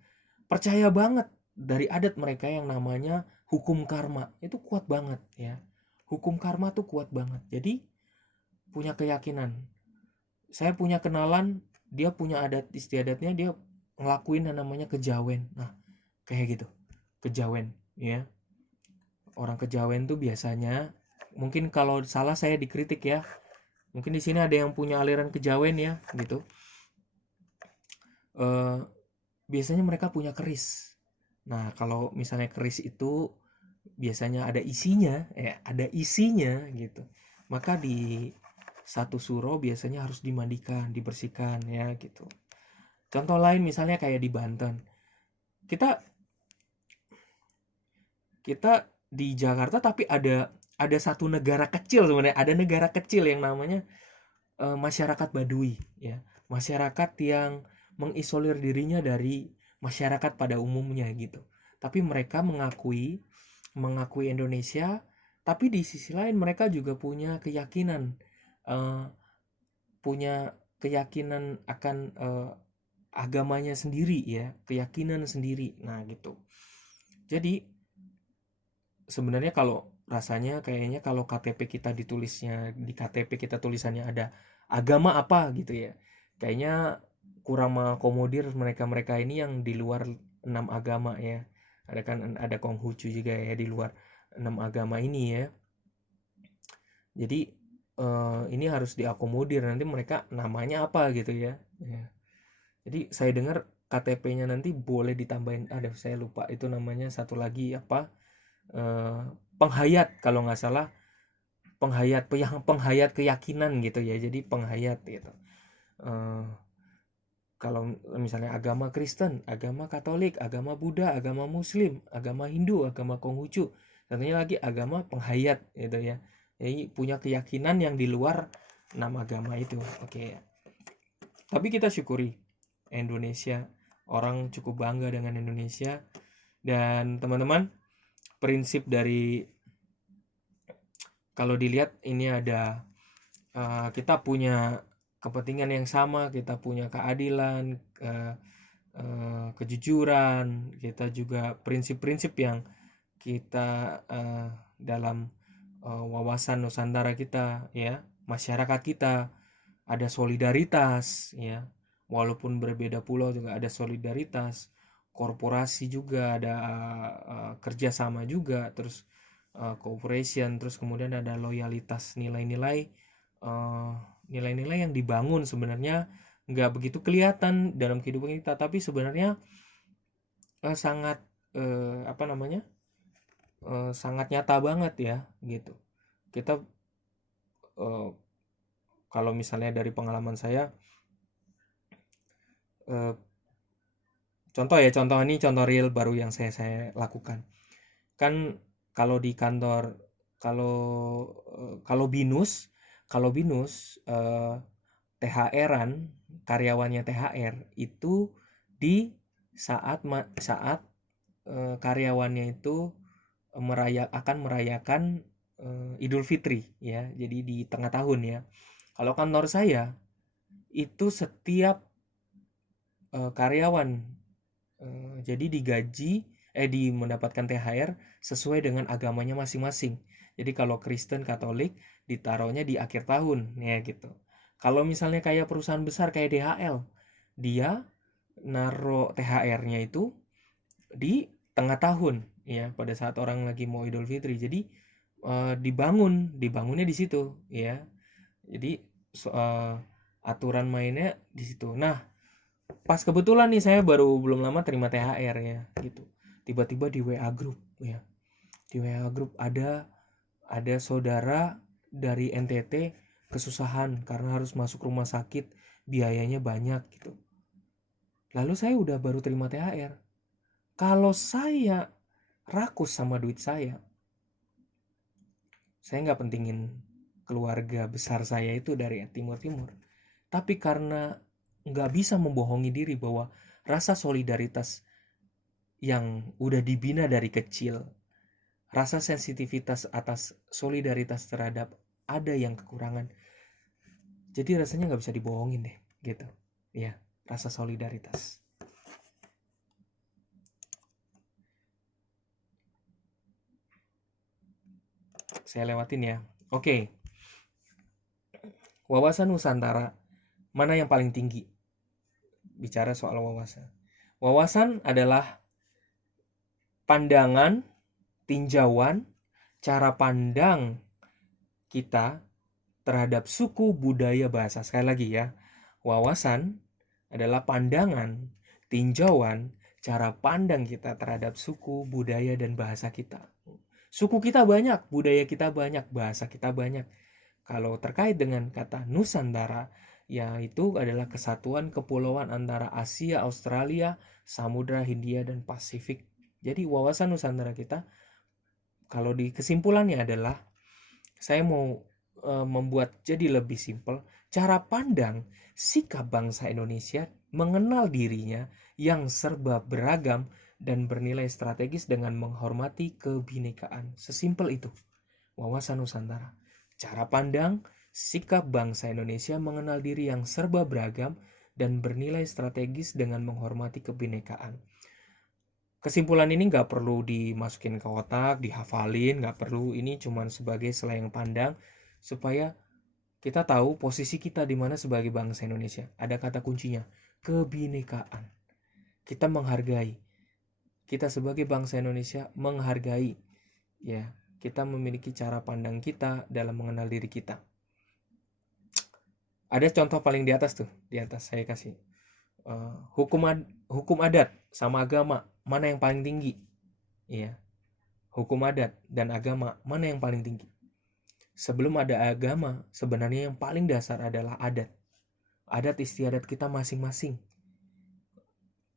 percaya banget dari adat mereka yang namanya hukum karma, itu kuat banget ya, hukum karma tuh kuat banget. Jadi punya keyakinan, saya punya kenalan, dia punya adat istiadatnya, dia ngelakuin yang namanya kejawen. Nah, kayak gitu, kejawen ya. Orang kejawen tuh biasanya, mungkin kalau salah saya dikritik ya, mungkin di sini ada yang punya aliran kejawen ya gitu. Biasanya mereka punya keris. Nah, kalau misalnya keris itu biasanya ada isinya gitu. Maka di satu suro biasanya harus dimandikan, dibersihkan ya gitu. Contoh lain misalnya kayak di Banten. Kita kita di Jakarta tapi ada satu negara kecil sebenarnya, ada negara kecil yang namanya masyarakat Baduy ya. Masyarakat yang mengisolir dirinya dari masyarakat pada umumnya gitu. Tapi mereka mengakui Indonesia, tapi di sisi lain mereka juga eh, punya keyakinan akan agamanya sendiri ya, keyakinan sendiri. Nah, gitu. Jadi sebenarnya kalau rasanya kayaknya kalau KTP kita ditulisnya di KTP kita tulisannya ada agama apa gitu ya. Kayaknya kurang mengakomodir mereka-mereka ini yang di luar 6 agama ya. Ada kan ada Konghucu juga ya di luar 6 agama ini ya. Jadi ini harus diakomodir, nanti mereka namanya apa gitu ya. Ya. Jadi saya dengar KTP-nya nanti boleh ditambahin, ada saya lupa itu namanya satu lagi apa, penghayat kalau nggak salah, penghayat keyakinan gitu ya, jadi penghayat gitu. Kalau misalnya agama Kristen, agama Katolik, agama Buddha, agama Muslim, agama Hindu, agama Konghucu, satunya lagi agama penghayat gitu ya. Jadi punya keyakinan yang di luar 6 agama itu. Oke. Tapi kita syukuri Indonesia, orang cukup bangga dengan Indonesia. Dan teman-teman, prinsip dari, kalau dilihat ini ada, kita punya kepentingan yang sama, kita punya keadilan, kejujuran, kita juga prinsip-prinsip yang kita dalam wawasan Nusantara kita ya, masyarakat kita ada solidaritas ya, walaupun berbeda pulau juga ada solidaritas, korporasi juga ada kerjasama juga, terus cooperation, terus kemudian ada loyalitas, nilai-nilai nilai-nilai yang dibangun sebenarnya nggak begitu kelihatan dalam kehidupan kita, tapi sebenarnya sangat apa namanya, sangat nyata banget ya gitu. Kita kalau misalnya dari pengalaman saya, contoh ini contoh real baru yang saya lakukan. Kan kalau di kantor, kalau binus THR-an, karyawannya THR itu di saat karyawannya itu akan merayakan Idul Fitri ya, jadi di tengah tahun ya. Kalau kantor saya itu setiap karyawan jadi mendapatkan THR sesuai dengan agamanya masing-masing. Jadi kalau Kristen, Katolik ditaruhnya di akhir tahun ya gitu. Kalau misalnya kayak perusahaan besar kayak DHL, dia naruh THR-nya itu di tengah tahun ya, pada saat orang lagi mau Idul Fitri. Jadi dibangunnya di situ ya. Jadi aturan mainnya di situ. Nah, pas kebetulan nih saya baru belum lama terima THR ya gitu. Tiba-tiba di WA group ya. Di WA group ada saudara dari NTT kesusahan karena harus masuk rumah sakit, biayanya banyak gitu. Lalu saya udah baru terima THR. Kalau saya rakus sama duit saya nggak pentingin keluarga besar saya itu dari timur-timur. Tapi karena nggak bisa membohongi diri bahwa rasa solidaritas yang udah dibina dari kecil, rasa sensitivitas atas solidaritas terhadap ada yang kekurangan, jadi rasanya nggak bisa dibohongin deh gitu ya, rasa solidaritas. Saya lewatin ya. Oke. Wawasan Nusantara mana yang paling tinggi? Bicara soal wawasan. Wawasan adalah pandangan, tinjauan, cara pandang kita terhadap suku, budaya, bahasa. Sekali lagi ya, wawasan adalah pandangan, tinjauan, cara pandang kita terhadap suku, budaya, dan bahasa kita. Suku kita banyak, budaya kita banyak, bahasa kita banyak. Kalau terkait dengan kata Nusantara, yaitu adalah kesatuan kepulauan antara Asia, Australia, Samudra Hindia, dan Pasifik. Jadi wawasan Nusantara kita, kalau di kesimpulannya adalah, saya mau membuat jadi lebih simpel, cara pandang sikap bangsa Indonesia mengenal dirinya yang serba beragam dan bernilai strategis dengan menghormati kebinekaan. Sesimpel itu wawasan Nusantara. Cara pandang sikap bangsa Indonesia mengenal diri yang serba beragam dan bernilai strategis dengan menghormati kebinekaan. Kesimpulan ini nggak perlu dimasukin ke otak, dihafalin, nggak perlu. Ini cuma sebagai selayang pandang supaya kita tahu posisi kita di mana sebagai bangsa Indonesia. Ada kata kuncinya, kebinekaan. Kita menghargai. Kita sebagai bangsa Indonesia menghargai ya. Kita memiliki cara pandang kita dalam mengenal diri kita. Ada contoh paling di atas tuh, di atas saya kasih. hukum adat sama agama mana yang paling tinggi? Iya. Hukum adat dan agama mana yang paling tinggi? Sebelum ada agama, sebenarnya yang paling dasar adalah adat. Adat istiadat kita masing-masing.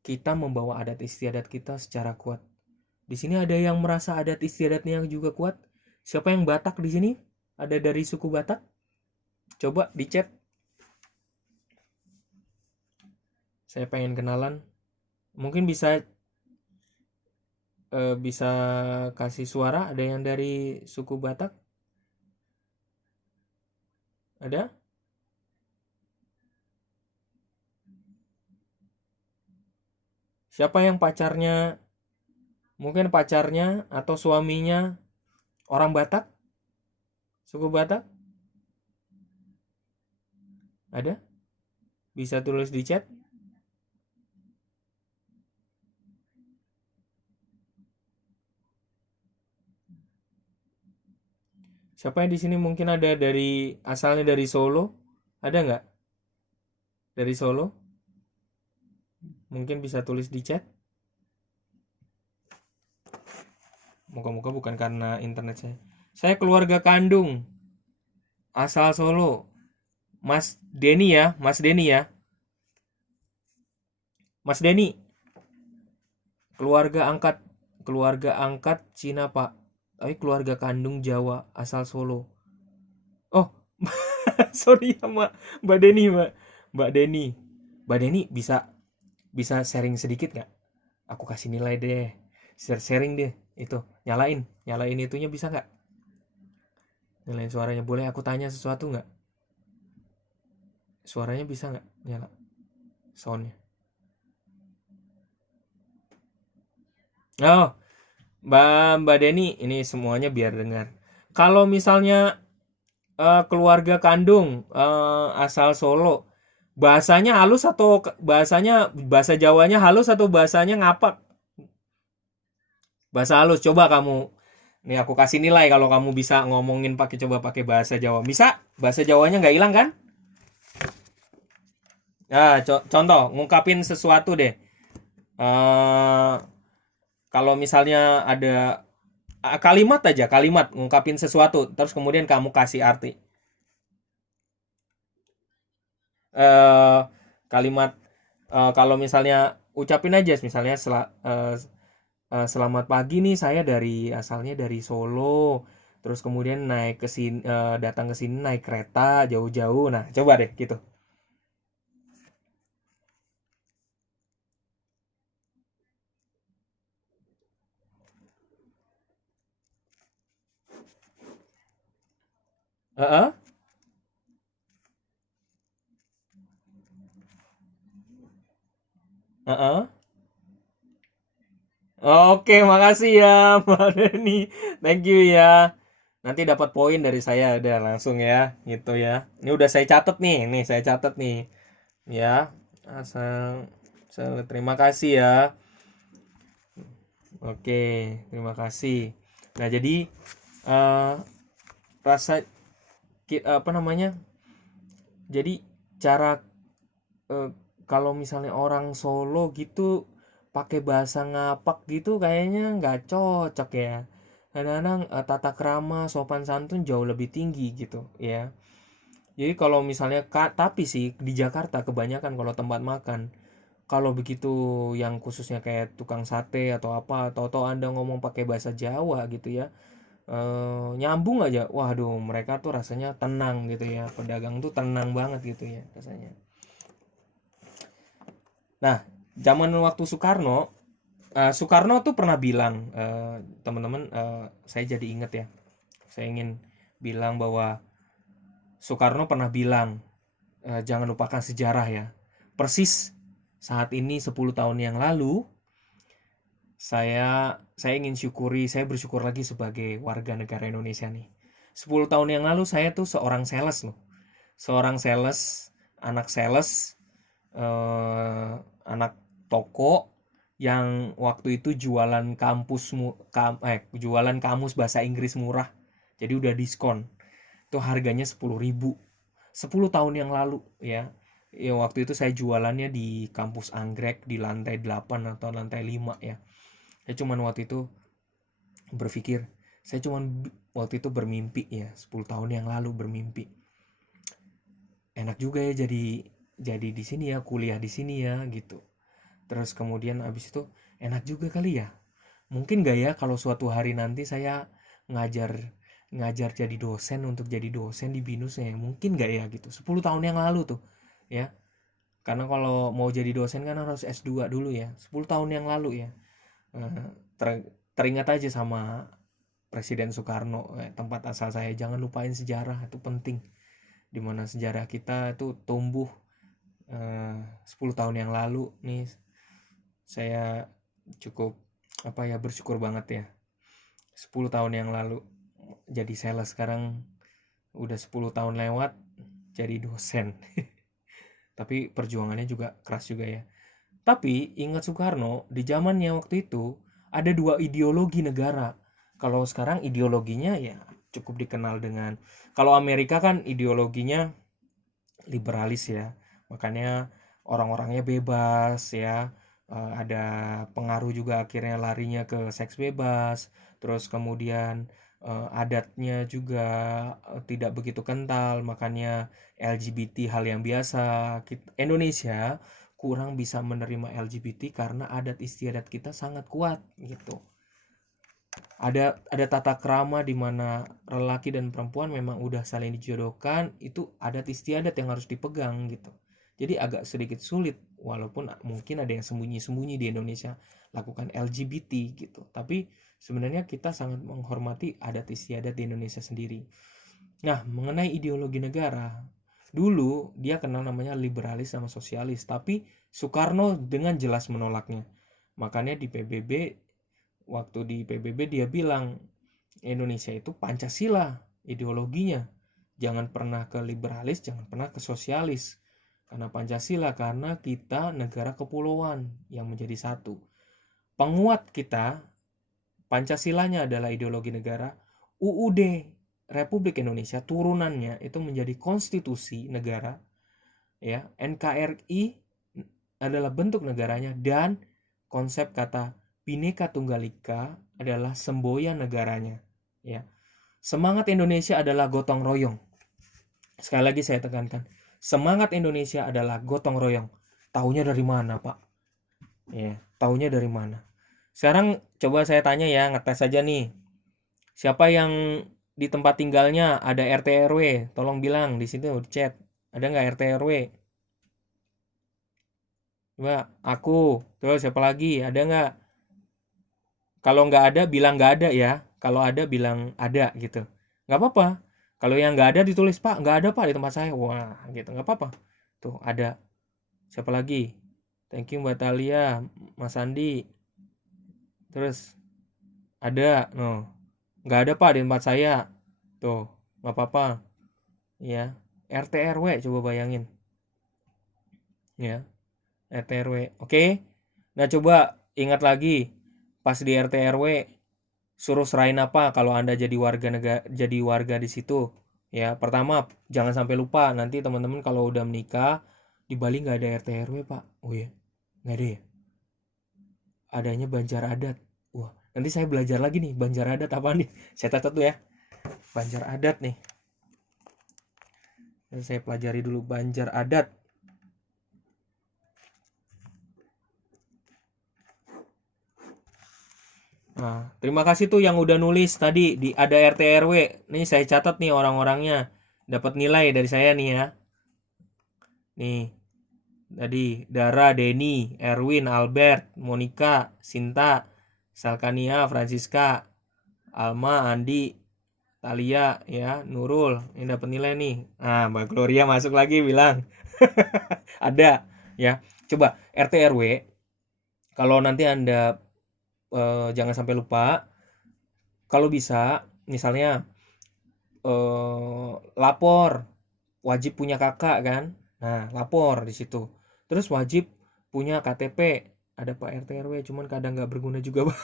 Kita membawa adat istiadat kita secara kuat. Di sini ada yang merasa adat istiadatnya juga kuat? Siapa yang Batak di sini? Ada dari suku Batak? Coba di chat. Saya pengen kenalan. Mungkin bisa kasih suara. Ada yang dari suku Batak? Ada? Siapa yang pacarnya, mungkin pacarnya atau suaminya orang Batak? Suku Batak? Ada? Bisa tulis di chat. Siapa yang di sini mungkin ada dari asalnya dari Solo? Ada nggak? Dari Solo? Mungkin bisa tulis di chat. Moga-moga bukan karena internet saya. Saya keluarga kandung asal Solo. Mas Denny ya, Mas Denny ya. Mas Denny, keluarga angkat Cina, Pak. Tapi keluarga kandung Jawa, asal Solo. Oh, sorry ya, Mbak Denny, Mbak Denny. Mbak Denny bisa sharing sedikit nggak? Aku kasih nilai deh. Sharing deh itu. Nyalain itunya bisa nggak? Nyalain suaranya. Boleh aku tanya sesuatu nggak? Suaranya bisa nggak nyala? Soundnya. Oh, Mbak Denny, ini semuanya biar dengar. Kalau misalnya keluarga kandung asal Solo, bahasanya halus atau bahasa Jawanya halus atau bahasanya ngapak? Bahasa halus. Coba kamu. Nih aku kasih nilai kalau kamu bisa ngomongin pakai bahasa Jawa. Bisa? Bahasa Jawanya nggak hilang kan? Nah, contoh ngungkapin sesuatu deh. Kalau misalnya ada kalimat aja, kalimat ngungkapin sesuatu, terus kemudian kamu kasih arti. Kalimat kalau misalnya ucapin aja, misalnya selamat pagi nih, saya asalnya dari Solo, terus kemudian naik ke sini, datang ke sini naik kereta jauh-jauh. Nah, coba deh gitu. Heeh. Heeh. Oke, makasih ya, Mbak Deni. Thank you ya. Nanti dapat poin dari saya udah langsung ya, gitu ya. Ini udah saya catat nih, saya catat nih. Ya, asal, terima kasih ya. Oke, terima kasih. Nah, jadi eh, rasa apa namanya? Jadi cara eh, kalau misalnya orang Solo gitu pakai bahasa ngapak gitu kayaknya nggak cocok ya. Kadang-kadang tata krama, sopan santun jauh lebih tinggi gitu ya. Jadi kalau misalnya tapi sih di Jakarta kebanyakan kalau tempat makan, kalau begitu yang khususnya kayak tukang sate atau apa, atau Anda ngomong pakai bahasa Jawa gitu ya, nyambung aja, waduh mereka tuh rasanya tenang gitu ya, pedagang tuh tenang banget gitu ya rasanya. Nah, zaman waktu Soekarno, Soekarno tuh pernah bilang, teman-teman, saya jadi inget ya, saya ingin bilang bahwa Soekarno pernah bilang, jangan lupakan sejarah ya. Persis saat ini 10 tahun yang lalu, saya ingin saya bersyukur lagi sebagai warga negara Indonesia nih. 10 tahun yang lalu saya tuh seorang sales loh. Seorang sales, anak sales, anak toko yang waktu itu jualan jualan kamus bahasa Inggris murah. Jadi udah diskon. Itu harganya 10.000. 10 tahun yang lalu ya. Ya waktu itu saya jualannya di kampus Anggrek di lantai 8 atau lantai 5 ya. Saya cuman waktu itu berpikir, saya cuman waktu itu bermimpi ya, 10 tahun yang lalu bermimpi. Enak juga ya jadi di sini ya, kuliah di sini ya gitu. Terus kemudian abis itu enak juga kali ya. Mungkin gak ya kalau suatu hari nanti saya ngajar ngajar jadi dosen untuk jadi dosen di BINUS ya. Mungkin gak ya gitu. 10 tahun yang lalu tuh ya. Karena kalau mau jadi dosen kan harus S2 dulu ya. 10 tahun yang lalu ya. Eh, teringat aja sama Presiden Soekarno, tempat asal saya. Jangan lupain sejarah, itu penting. Dimana sejarah kita itu tumbuh 10 tahun yang lalu nih. Saya cukup bersyukur banget ya. 10 tahun yang lalu jadi sales, sekarang udah 10 tahun lewat jadi dosen. Tapi perjuangannya juga keras juga ya. Tapi ingat Soekarno, di zamannya waktu itu ada dua ideologi negara. Kalau sekarang ideologinya ya cukup dikenal dengan, kalau Amerika kan ideologinya liberalis ya. Makanya orang-orangnya bebas ya. Ada pengaruh juga akhirnya larinya ke seks bebas. Terus kemudian adatnya juga tidak begitu kental, makanya LGBT hal yang biasa. Indonesia kurang bisa menerima LGBT karena adat istiadat kita sangat kuat gitu. Ada tata krama di mana lelaki dan perempuan memang udah saling dijodohkan, itu adat istiadat yang harus dipegang gitu. Jadi agak sedikit sulit, walaupun mungkin ada yang sembunyi-sembunyi di Indonesia lakukan LGBT gitu. Tapi sebenarnya kita sangat menghormati adat istiadat di Indonesia sendiri. Nah, mengenai ideologi negara, dulu dia kenal namanya liberalis sama sosialis, tapi Soekarno dengan jelas menolaknya. Makanya di PBB, waktu di PBB dia bilang Indonesia itu Pancasila ideologinya. Jangan pernah ke liberalis, jangan pernah ke sosialis. Karena Pancasila, karena kita negara kepulauan yang menjadi satu. Penguat kita, Pancasilanya adalah ideologi negara. UUD Republik Indonesia turunannya itu menjadi konstitusi negara, ya. NKRI adalah bentuk negaranya, dan konsep kata Bhinneka Tunggal Ika adalah semboyan negaranya, ya. Semangat Indonesia adalah gotong royong. Sekali lagi saya tekankan, semangat Indonesia adalah gotong royong. Taunya dari mana, Pak? Ya, taunya dari mana? Sekarang coba saya tanya ya, ngetes aja nih. Siapa yang di tempat tinggalnya ada RT RW? Tolong bilang di situ di chat. Ada nggak RT RW? Coba aku. Terus siapa lagi? Ada nggak? Kalau nggak ada bilang nggak ada ya. Kalau ada bilang ada gitu. Nggak apa-apa. Kalau yang nggak ada ditulis, Pak, nggak ada Pak di tempat saya. Wah, gitu, nggak apa-apa. Tuh ada. Siapa lagi? Thank you Mbak Talia, Mas Andi. Terus ada, no. Nggak ada Pak di tempat saya. Tuh, nggak apa-apa. Ya, RT RW coba bayangin. Ya, RT RW. Oke. Nah, coba ingat lagi pas di RT RW suruh serain apa kalau Anda jadi warga di situ. Ya, pertama jangan sampai lupa, nanti teman-teman kalau udah menikah di Bali nggak ada RT RW, Pak. Oh ya, nggak ada ya. Adanya Banjar Adat. Wah, nanti saya belajar lagi nih Banjar Adat apa nih. Saya catat tuh ya. Banjar Adat nih. Nanti saya pelajari dulu Banjar Adat. Nah, terima kasih tuh yang udah nulis tadi di ada RT RW. Nih saya catat nih orang-orangnya. Dapat nilai dari saya nih ya. Nih, tadi Dara, Denny, Erwin, Albert, Monica, Sinta, Salkania, Francisca, Alma, Andi, Talia, ya, Nurul. Ini dapat nilai nih. Nah, Mbak Gloria masuk lagi bilang. Ada, ya. Coba RT RW, kalau nanti Anda jangan sampai lupa, kalau bisa misalnya lapor, wajib punya kakak kan. Nah, lapor di situ. Terus wajib punya KTP. Ada Pak RT RW, cuman kadang nggak berguna juga.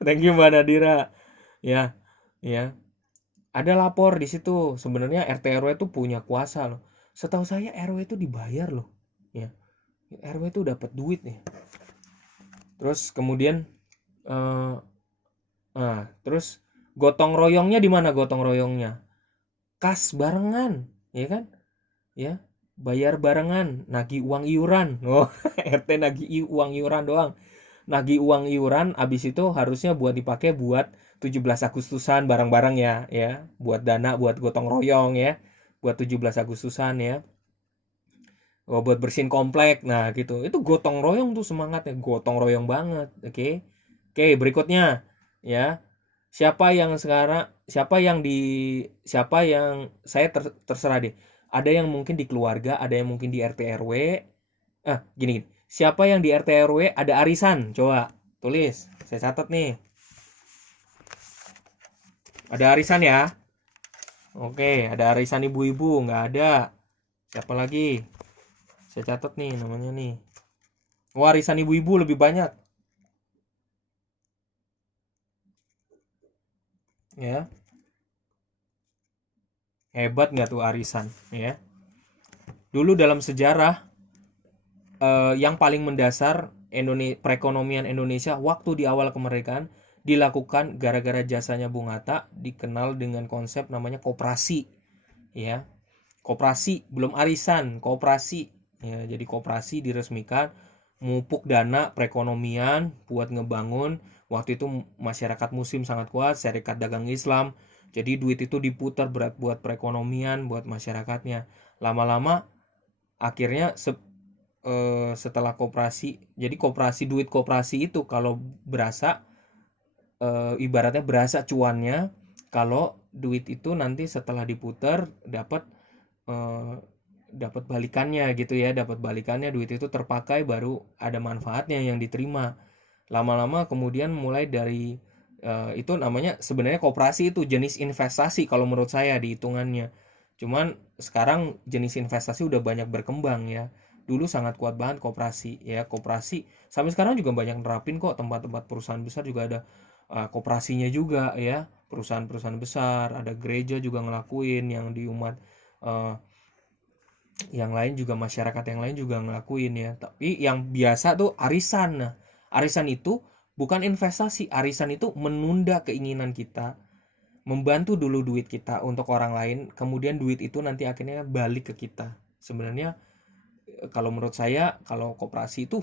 Thank you Mbak Nadira. Ya, ya. Ada lapor di situ. Sebenarnya RT RW itu punya kuasa loh. Setahu saya RW itu dibayar loh, ya. RW itu dapat duit nih. Terus kemudian terus gotong royongnya di mana gotong royongnya? Kas barengan, ya kan? Ya, bayar barengan, nagih uang iuran. Oh, RT nagih uang iuran doang. Nagih uang iuran habis itu harusnya buat dipakai buat 17 Agustusan bareng-bareng ya. Buat dana buat gotong royong ya. Buat 17 Agustusan ya. Oh, buat bersihin komplek. Nah, gitu. Itu gotong royong tuh semangatnya, gotong royong banget. Oke. Oke, berikutnya ya. Siapa yang saya terserah deh. Ada yang mungkin di keluarga, ada yang mungkin di RT RW. Gini. Siapa yang di RT RW ada arisan? Coba tulis. Saya catat nih. Ada arisan ya. Oke, ada arisan ibu-ibu, nggak ada. Siapa lagi? Saya catat nih namanya nih. Wah, arisan ibu-ibu lebih banyak. Ya. Hebat nggak tuh arisan, ya. Dulu dalam sejarah yang paling mendasar perekonomian Indonesia waktu di awal kemerdekaan dilakukan gara-gara jasanya Bung Hatta, dikenal dengan konsep namanya koperasi, ya. Koperasi, belum arisan, koperasi. Ya, jadi koperasi diresmikan, mupuk dana perekonomian buat ngebangun. Waktu itu masyarakat muslim sangat kuat, Serikat Dagang Islam. Jadi duit itu diputar berat buat perekonomian, buat masyarakatnya. Lama-lama akhirnya setelah koperasi, jadi koperasi, duit koperasi itu kalau berasa, ibaratnya berasa cuannya kalau duit itu nanti setelah diputar eh, dapat balikannya gitu ya, dapat balikannya, duit itu terpakai baru ada manfaatnya yang diterima. Lama-lama kemudian mulai dari itu namanya sebenarnya koperasi itu jenis investasi kalau menurut saya di hitungannya. Cuman sekarang jenis investasi udah banyak berkembang ya. Dulu sangat kuat banget koperasi ya, koperasi sampai sekarang juga banyak nerapin kok, tempat-tempat perusahaan besar juga ada koperasinya juga ya, perusahaan-perusahaan besar, ada gereja juga ngelakuin yang di umat, eh, yang lain juga, masyarakat yang lain juga ngelakuin ya. Tapi yang biasa tuh arisan. Nah, arisan itu bukan investasi, arisan itu menunda keinginan kita, membantu dulu duit kita untuk orang lain, kemudian duit itu nanti akhirnya balik ke kita. Sebenarnya kalau menurut saya, kalau koperasi itu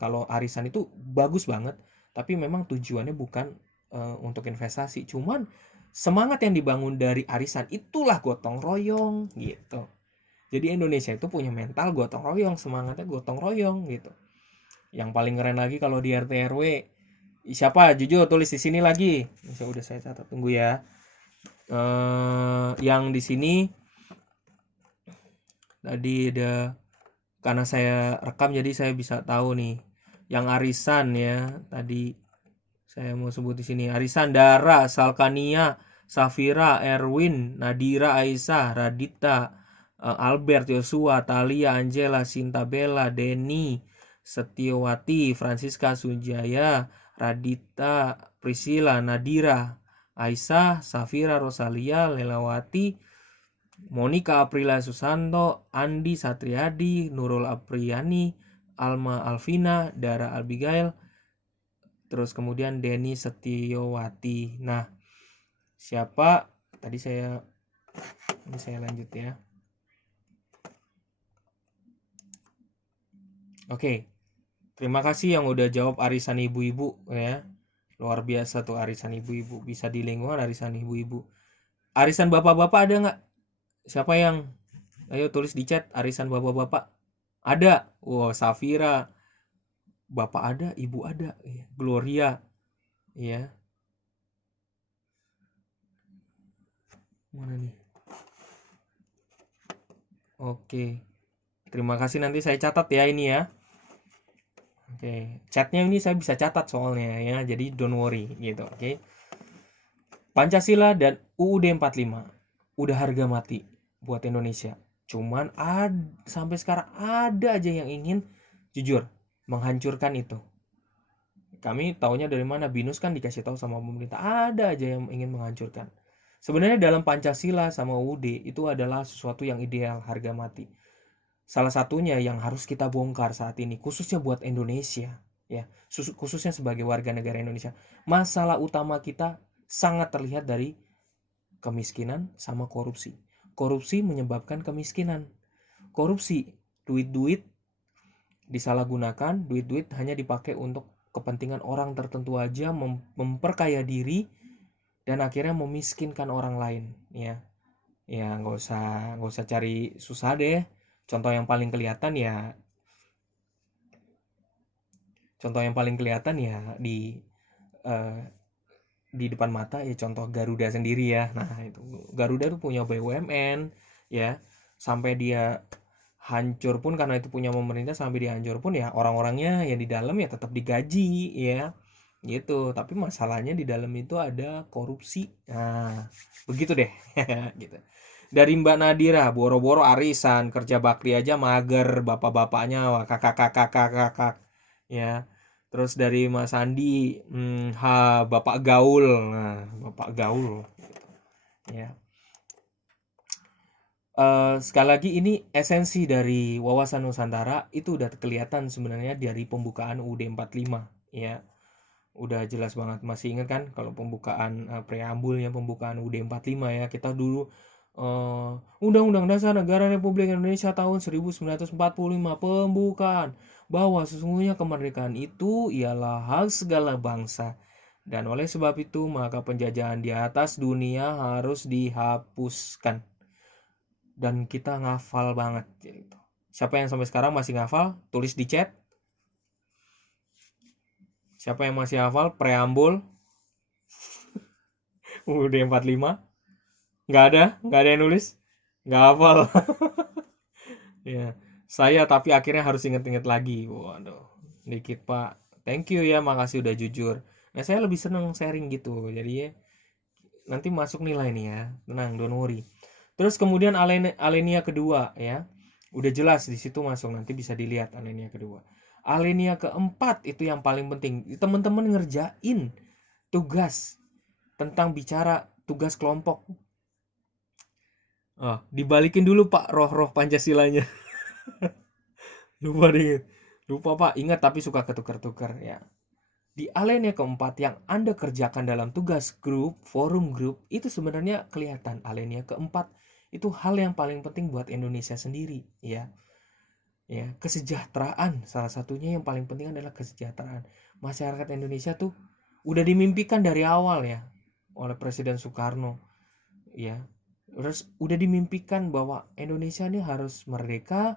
kalau arisan itu bagus banget, tapi memang tujuannya bukan untuk investasi. Cuman semangat yang dibangun dari arisan itulah gotong royong gitu. Jadi Indonesia itu punya mental gotong royong, semangatnya gotong royong gitu. Yang paling keren lagi kalau di RT RW, siapa? Jujur tulis di sini lagi. Udah saya catat, tunggu ya. Yang di sini tadi ada, karena saya rekam jadi saya bisa tahu nih. Yang arisan ya, tadi saya mau sebut di sini. Arisan Dara, Salkania, Safira, Erwin, Nadira, Aisyah, Radita, Albert, Yosua, Talia, Angela, Sinta, Bella, Denny, Setiawati, Francisca, Sunjaya, Radita, Priscilla, Nadira, Aisyah, Safira, Rosalia, Lelawati, Monica Aprila Susanto, Andi Satriadi, Nurul Apriyani, Alma Alvina, Dara Abigail, terus kemudian Denny Setiawati. Nah, siapa tadi saya lanjut ya. Oke. Terima kasih yang udah jawab arisan ibu-ibu ya. Luar biasa tuh arisan ibu-ibu, bisa di lingkungan arisan ibu-ibu. Arisan bapak-bapak ada nggak? Siapa yang? Ayo tulis di chat, arisan bapak-bapak. Ada. Wow, Safira. Bapak ada, ibu ada. Gloria. Ya. Mana nih? Oke. Terima kasih, nanti saya catat ya ini ya. Oke, chatnya ini saya bisa catat soalnya ya, jadi don't worry gitu. Oke. Pancasila dan UUD 45 udah harga mati buat Indonesia. Cuman sampai sekarang ada aja yang ingin, jujur, menghancurkan itu. Kami taunya dari mana? BINUS kan dikasih tahu sama pemerintah, ada aja yang ingin menghancurkan. Sebenarnya dalam Pancasila sama UUD itu adalah sesuatu yang ideal, harga mati. Salah satunya yang harus kita bongkar saat ini, khususnya buat Indonesia, ya, khususnya sebagai warga negara Indonesia. Masalah utama kita sangat terlihat dari kemiskinan sama korupsi. Korupsi menyebabkan kemiskinan. Korupsi, duit-duit disalahgunakan, duit-duit hanya dipakai untuk kepentingan orang tertentu aja, memperkaya diri dan akhirnya memiskinkan orang lain, ya. Ya nggak usah cari susah deh. Contoh yang paling kelihatan ya, eh, di depan mata ya, contoh Garuda sendiri ya. Nah itu Garuda tuh punya BUMN, ya, sampai dia hancur pun karena itu punya pemerintah, sampai dia hancur pun ya orang-orangnya yang di dalam ya tetap digaji, ya gitu. Tapi masalahnya di dalam itu ada korupsi. Nah begitu deh. Gitu. Dari Mbak Nadira, boro-boro arisan, kerja bakti aja mager, bapak-bapaknya wah, kakak-kakak ya. Terus dari Mas Andi, bapak gaul. Nah bapak gaul ya. Sekali lagi ini esensi dari wawasan Nusantara itu udah kelihatan sebenarnya dari pembukaan UUD 45, ya. Udah jelas banget. Masih ingat kan kalau pembukaan, preambulnya pembukaan UUD 45 ya. Kita dulu, Undang-Undang Dasar Negara Republik Indonesia tahun 1945 pembukaan bahwa sesungguhnya kemerdekaan itu ialah hak segala bangsa, dan oleh sebab itu maka penjajahan di atas dunia harus dihapuskan. Dan kita ngafal banget gitu. Siapa yang sampai sekarang masih ngafal? Tulis di chat. Siapa yang masih hafal preambul UUD 45? Nggak ada yang nulis, nggak hafal. Ya, saya tapi akhirnya harus inget-inget lagi. Waduh, dikit Pak. Thank you ya, makasih udah jujur. Nah, saya lebih seneng sharing gitu. Jadi ya, nanti masuk nilai nih ya. Tenang, don't worry. Terus kemudian alinea kedua ya. Udah jelas di situ masuk, nanti bisa dilihat alinea kedua. Alinea keempat itu yang paling penting. Teman-teman ngerjain tugas tentang bicara tugas kelompok. Oh, dibalikin dulu Pak roh-roh Pancasilanya. Lupa dingin. Lupa Pak, ingat tapi suka ketukar-tukar ya. Di alinea keempat yang Anda kerjakan dalam tugas grup, forum grup, itu sebenarnya kelihatan alinea keempat itu hal yang paling penting buat Indonesia sendiri, ya. Ya, kesejahteraan salah satunya yang paling penting adalah kesejahteraan. Masyarakat Indonesia tuh udah dimimpikan dari awal ya oleh Presiden Soekarno, ya. Terus udah dimimpikan bahwa Indonesia ini harus merdeka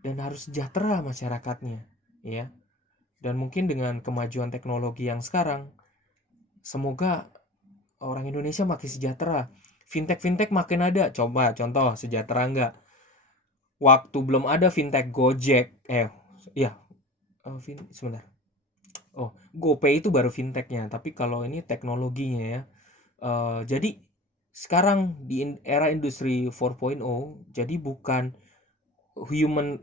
dan harus sejahtera masyarakatnya, ya. Dan mungkin dengan kemajuan teknologi yang sekarang, semoga orang Indonesia makin sejahtera. Fintech makin ada. Coba contoh sejahtera enggak? Waktu belum ada fintech Gojek, ya, sebentar. Oh, GoPay itu baru fintechnya, tapi kalau ini teknologinya ya. Jadi sekarang di era industri 4.0, jadi bukan human,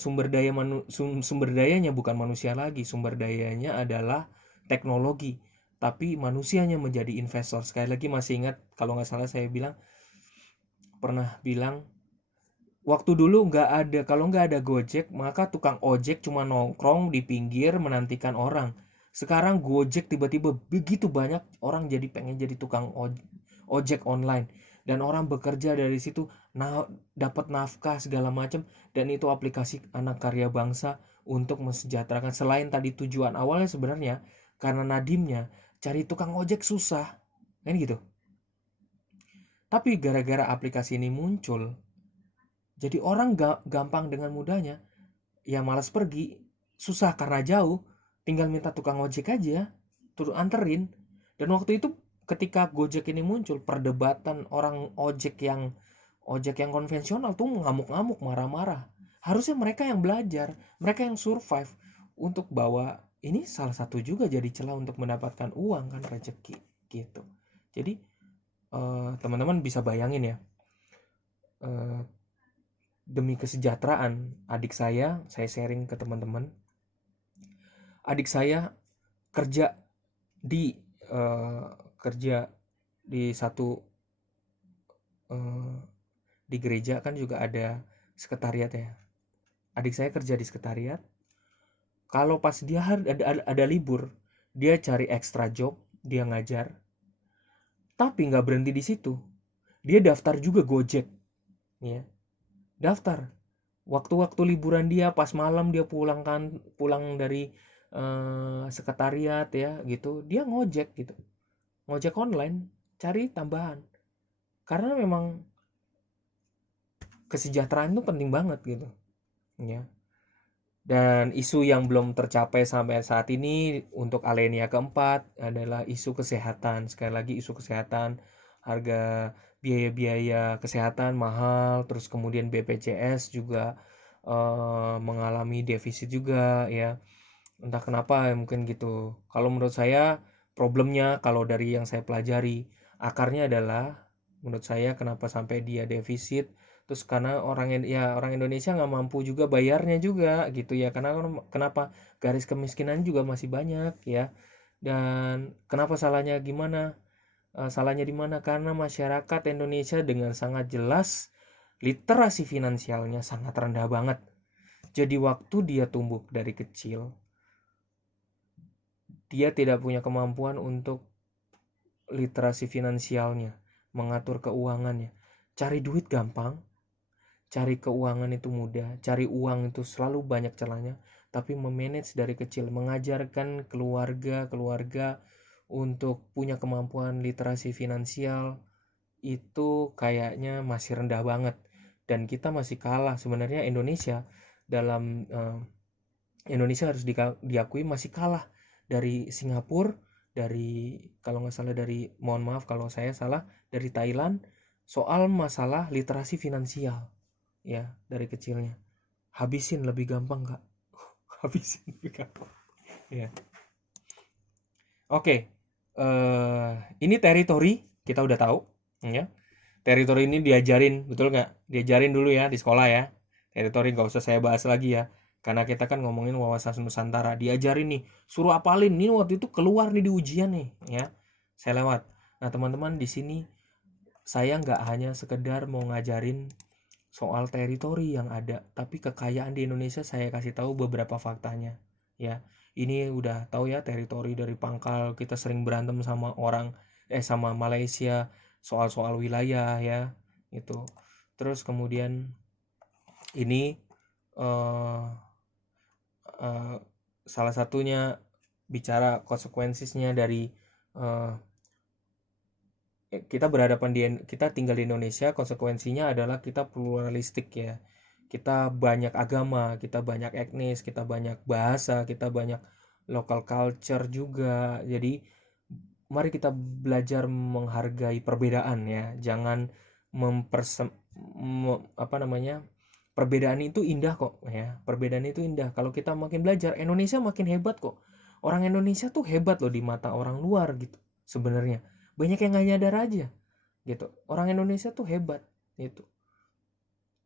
sumber dayanya bukan manusia lagi, sumber dayanya adalah teknologi, tapi manusianya menjadi investor. Sekali lagi masih ingat kalau nggak salah saya pernah bilang waktu dulu nggak ada, kalau nggak ada Gojek maka tukang ojek cuma nongkrong di pinggir menantikan orang. Sekarang Gojek tiba-tiba begitu banyak orang jadi pengen jadi tukang ojek online, dan orang bekerja dari situ, dapat nafkah segala macam, dan itu aplikasi anak karya bangsa untuk mensejahterakan. Selain tadi tujuan awalnya sebenarnya karena nadimnya cari tukang ojek susah kan gitu, tapi gara-gara aplikasi ini muncul jadi orang gampang dengan mudahnya ya malas pergi, susah karena jauh, tinggal minta tukang ojek aja turun anterin. Dan waktu itu ketika Gojek ini muncul, perdebatan orang ojek yang konvensional tuh ngamuk-ngamuk, marah-marah. Harusnya mereka yang belajar, mereka yang survive untuk bawa ini, salah satu juga jadi celah untuk mendapatkan uang kan, rezeki gitu. Jadi teman-teman bisa bayangin ya, demi kesejahteraan adik saya sharing ke teman-teman. Adik saya kerja di kerja di satu di gereja kan juga ada sekretariat ya. Adik saya kerja di sekretariat. Kalau pas dia ada libur, dia cari extra job, dia ngajar. Tapi nggak berhenti di situ. Dia daftar juga Gojek, ya. Daftar. Waktu-waktu liburan dia pas malam dia pulang dari sekretariat ya gitu, dia ngojek gitu. Ngojek online, cari tambahan. Karena memang kesejahteraan itu penting banget gitu, ya. Dan isu yang belum tercapai sampai saat ini untuk Alenia keempat adalah isu kesehatan. Sekali lagi isu kesehatan, harga biaya-biaya kesehatan mahal, terus kemudian BPJS juga mengalami defisit juga ya. Entah kenapa ya, mungkin gitu. Kalau menurut saya problemnya, kalau dari yang saya pelajari, akarnya adalah menurut saya kenapa sampai dia defisit, terus karena orang Indonesia nggak mampu juga bayarnya juga gitu ya, karena kenapa garis kemiskinan juga masih banyak ya. Dan kenapa salahnya gimana? Salahnya di mana? Karena masyarakat Indonesia dengan sangat jelas literasi finansialnya sangat rendah banget. Jadi waktu dia tumbuh dari kecil, dia tidak punya kemampuan untuk literasi finansialnya, mengatur keuangannya. Cari duit gampang, cari keuangan itu mudah, cari uang itu selalu banyak celahnya, tapi memanage dari kecil, mengajarkan keluarga untuk punya kemampuan literasi finansial itu kayaknya masih rendah banget. Dan kita masih kalah sebenarnya. Indonesia harus diakui masih kalah dari Singapura, dari kalau nggak salah mohon maaf kalau saya salah, dari Thailand soal masalah literasi finansial ya dari kecilnya. Habisin lebih gampang kak. Habisin lebih gampang ya. Oke, ini teritori kita udah tahu ya. Teritori ini diajarin, betul nggak? Diajarin dulu ya di sekolah ya. Teritori nggak usah saya bahas lagi ya. Karena kita kan ngomongin wawasan Nusantara. Diajarin nih, suruh apalin. Ini waktu itu keluar nih di ujian nih ya. Saya lewat. Nah teman-teman, di sini saya nggak hanya sekedar mau ngajarin soal teritori yang ada, tapi kekayaan di Indonesia saya kasih tahu beberapa faktanya ya. Ini udah tahu ya, teritori dari pangkal kita sering berantem sama sama Malaysia soal-soal wilayah ya itu. Terus kemudian ini salah satunya bicara konsekuensinya dari kita tinggal di Indonesia. Konsekuensinya adalah kita pluralistik ya, kita banyak agama, kita banyak etnis, kita banyak bahasa, kita banyak local culture juga. Jadi mari kita belajar menghargai perbedaan ya, jangan perbedaan itu indah kok ya, perbedaan itu indah. Kalau kita makin belajar, Indonesia makin hebat kok. Orang Indonesia tuh hebat loh di mata orang luar gitu sebenarnya. Banyak yang nggak nyadar aja gitu, orang Indonesia tuh hebat gitu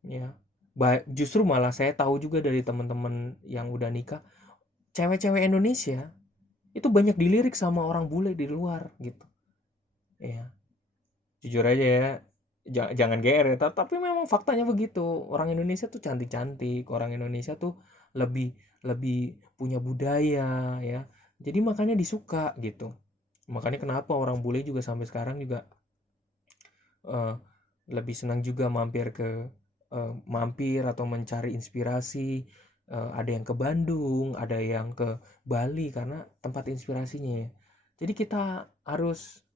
ya. Justru malah saya tahu juga dari teman-teman yang udah nikah, cewek-cewek Indonesia itu banyak dilirik sama orang bule di luar gitu ya. Jujur aja ya, jangan GR ya, tapi memang faktanya begitu. Orang Indonesia tuh cantik-cantik, orang Indonesia tuh lebih lebih punya budaya ya, jadi makanya disuka gitu. Makanya kenapa orang bule juga sampai sekarang juga lebih senang juga mampir atau mencari inspirasi. Ada yang ke Bandung, ada yang ke Bali karena tempat inspirasinya ya. Jadi kita harus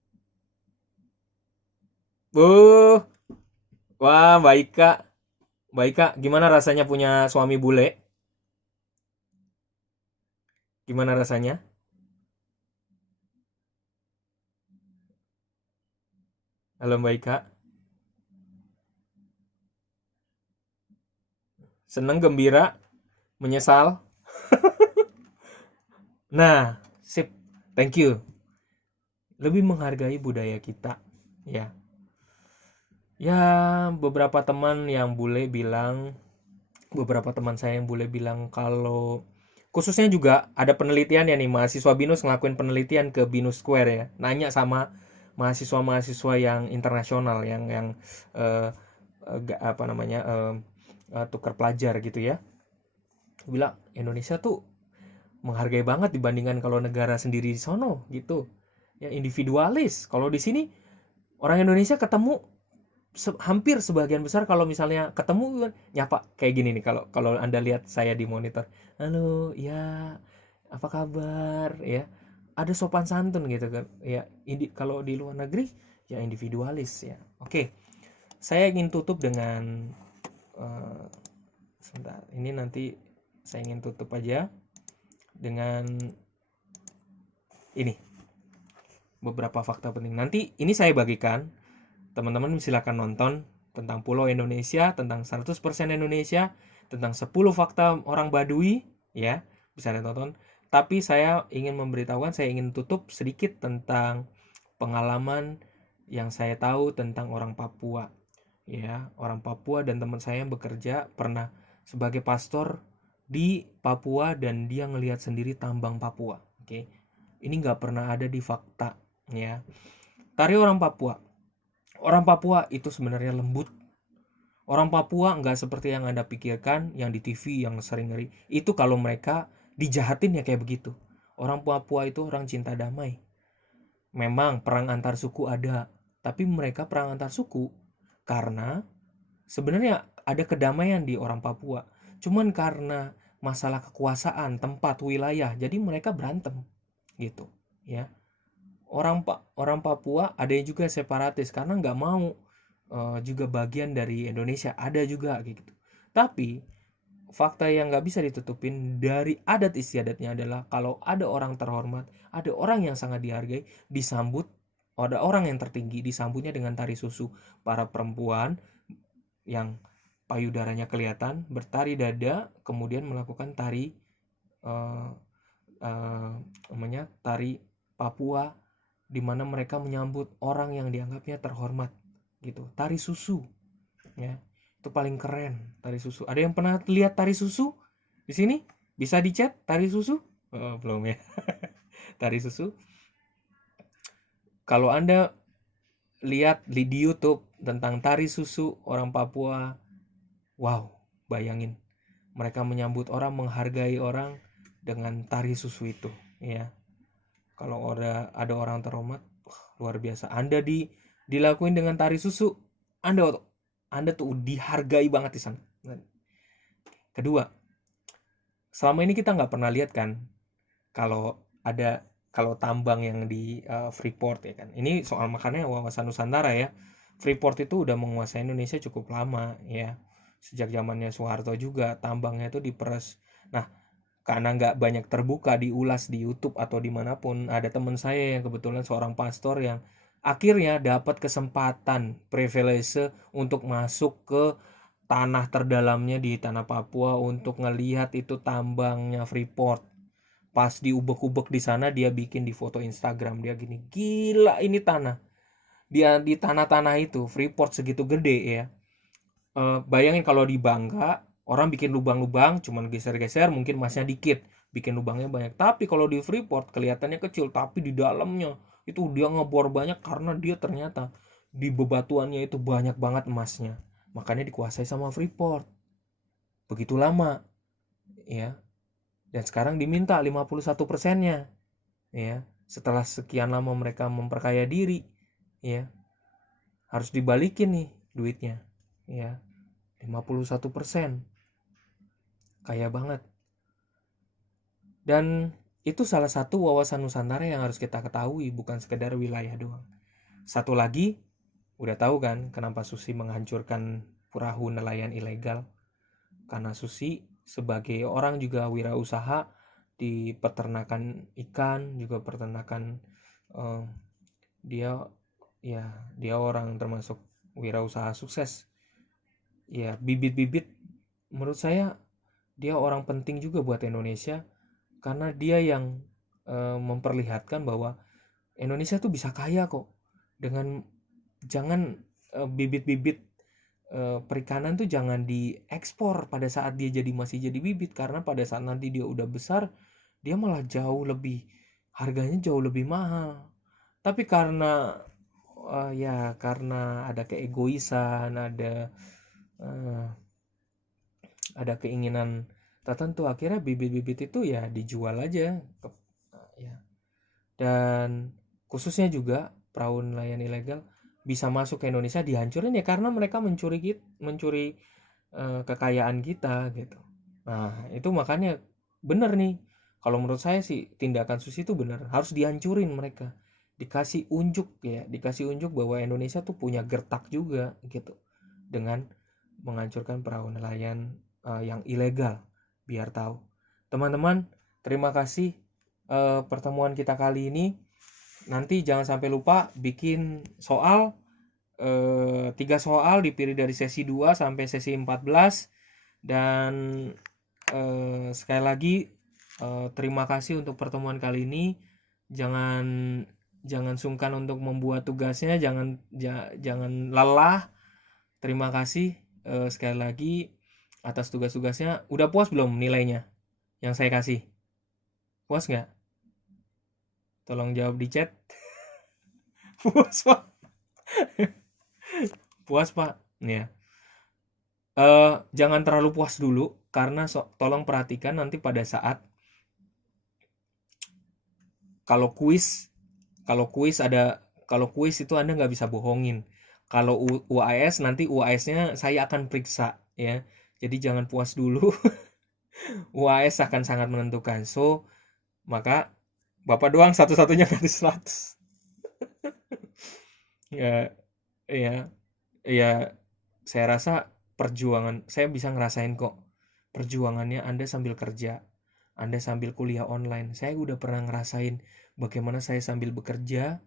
wah, baik kak, gimana rasanya punya suami bule? Gimana rasanya? Halo Mbak Ika, seneng, gembira, menyesal? Nah, sip, thank you. Lebih menghargai budaya kita ya. Ya, beberapa teman saya yang bule bilang kalau khususnya juga ada penelitian ya nih, mahasiswa BINUS ngelakuin penelitian ke BINUS Square ya, nanya sama mahasiswa-mahasiswa yang internasional yang tukar pelajar gitu ya, bilang Indonesia tuh menghargai banget dibandingkan kalau negara sendiri di sono gitu ya, individualis. Kalau di sini orang Indonesia ketemu hampir sebagian besar kalau misalnya ketemu nyapa kayak gini nih, kalau kalau Anda lihat saya di monitor, halo ya apa kabar ya, ada sopan santun gitu kan ya. Kalau di luar negeri ya individualis ya. Oke, saya ingin tutup dengan sebentar, ini nanti saya ingin tutup aja dengan ini, beberapa fakta penting. Nanti ini saya bagikan, teman-teman silakan nonton tentang Pulau Indonesia, tentang 100% Indonesia, tentang 10 fakta orang Baduy ya, bisa ditonton. Tapi saya ingin memberitahukan, saya ingin tutup sedikit tentang pengalaman yang saya tahu tentang orang Papua ya. Orang Papua dan teman saya yang bekerja pernah sebagai pastor di Papua dan dia ngelihat sendiri tambang Papua. Oke, ini nggak pernah ada di fakta ya. Tari orang Papua, orang Papua itu sebenarnya lembut. Orang Papua nggak seperti yang Anda pikirkan, yang di TV yang sering ngeri. Itu kalau mereka dijahatin ya kayak begitu. Orang Papua itu orang cinta damai. Memang perang antar suku ada, tapi mereka perang antar suku karena sebenarnya ada kedamaian di orang Papua. Cuman karena masalah kekuasaan, tempat, wilayah, jadi mereka berantem gitu ya. Orang Papua ada yang juga separatis karena nggak mau juga bagian dari Indonesia, ada juga gitu. Tapi fakta yang nggak bisa ditutupin dari adat istiadatnya adalah kalau ada orang terhormat, ada orang yang sangat dihargai, disambut, ada orang yang tertinggi disambutnya dengan tari susu. Para perempuan yang payudaranya kelihatan bertari dada, kemudian melakukan tari namanya tari Papua, di mana mereka menyambut orang yang dianggapnya terhormat gitu. Tari susu ya, itu paling keren, tari susu. Ada yang pernah lihat tari susu di sini? Bisa di chat tari susu? Oh, belum ya. Tari susu, kalau Anda lihat di YouTube tentang tari susu orang Papua, wow, bayangin mereka menyambut orang, menghargai orang dengan tari susu itu ya. Kalau ada orang terhormat, luar biasa. Anda dilakuin dengan tari susu, Anda tuh dihargai banget di sana. Kedua, selama ini kita nggak pernah lihat kan kalau tambang yang di Freeport ya kan. Ini soal makanya wawasan Nusantara ya. Freeport itu udah menguasai Indonesia cukup lama ya. Sejak zamannya Soeharto juga tambangnya itu diperes. Nah, karena nggak banyak terbuka diulas di YouTube atau dimanapun, ada teman saya yang kebetulan seorang pastor yang akhirnya dapat kesempatan privilege untuk masuk ke tanah terdalamnya di tanah Papua untuk ngelihat itu tambangnya Freeport. Pas diubek-ubek di sana, dia bikin di foto Instagram, dia gini, gila ini tanah, dia di tanah-tanah itu Freeport segitu gede ya. Bayangin kalau di Bangka orang bikin lubang-lubang cuman geser-geser, mungkin emasnya dikit, bikin lubangnya banyak. Tapi kalau di Freeport kelihatannya kecil, tapi di dalamnya itu dia ngebor banyak karena dia ternyata di bebatuannya itu banyak banget emasnya. Makanya dikuasai sama Freeport begitu lama ya. Dan sekarang diminta 51%-nya ya. Setelah sekian lama mereka memperkaya diri ya, harus dibalikin nih duitnya ya. 51%, kaya banget. Dan itu salah satu wawasan Nusantara yang harus kita ketahui, bukan sekedar wilayah doang. Satu lagi, udah tahu kan kenapa Susi menghancurkan perahu nelayan ilegal? Karena Susi sebagai orang juga wirausaha di peternakan ikan, juga peternakan, dia orang termasuk wirausaha sukses ya. Bibit-bibit menurut saya dia orang penting juga buat Indonesia, karena dia yang memperlihatkan bahwa Indonesia tuh bisa kaya kok dengan jangan bibit-bibit perikanan tuh jangan diekspor pada saat dia masih jadi bibit, karena pada saat nanti dia udah besar dia malah harganya jauh lebih mahal. Tapi karena ya karena ada keegoisan, ada keinginan tertentu, akhirnya bibit-bibit itu ya dijual aja ya. Dan khususnya juga perahu nelayan ilegal bisa masuk ke Indonesia dihancurin ya karena mereka mencuri kekayaan kita gitu. Nah itu makanya bener nih, kalau menurut saya sih tindakan Susi itu bener, harus dihancurin mereka, dikasih unjuk bahwa Indonesia tuh punya gertak juga gitu dengan menghancurkan perahu nelayan yang ilegal. Biar tahu teman-teman. Terima kasih pertemuan kita kali ini. Nanti jangan sampai lupa bikin soal 3 soal dipilih dari sesi 2 sampai sesi 14. Dan sekali lagi terima kasih untuk pertemuan kali ini. Jangan sungkan untuk membuat tugasnya, jangan lelah. Terima kasih sekali lagi atas tugas-tugasnya. Udah puas belum nilainya yang saya kasih? Puas nggak? Tolong jawab di chat. Puas pak? Puas pak? Ya. Jangan terlalu puas dulu, karena tolong perhatikan nanti pada saat kalau kuis itu Anda nggak bisa bohongin. Kalau UAS nanti UAS-nya saya akan periksa ya. Jadi jangan puas dulu. UAS akan sangat menentukan. So, maka Bapak doang satu-satunya ganti 100. Ya, saya rasa perjuangan, saya bisa ngerasain kok perjuangannya Anda sambil kerja, Anda sambil kuliah online. Saya udah pernah ngerasain bagaimana saya sambil bekerja,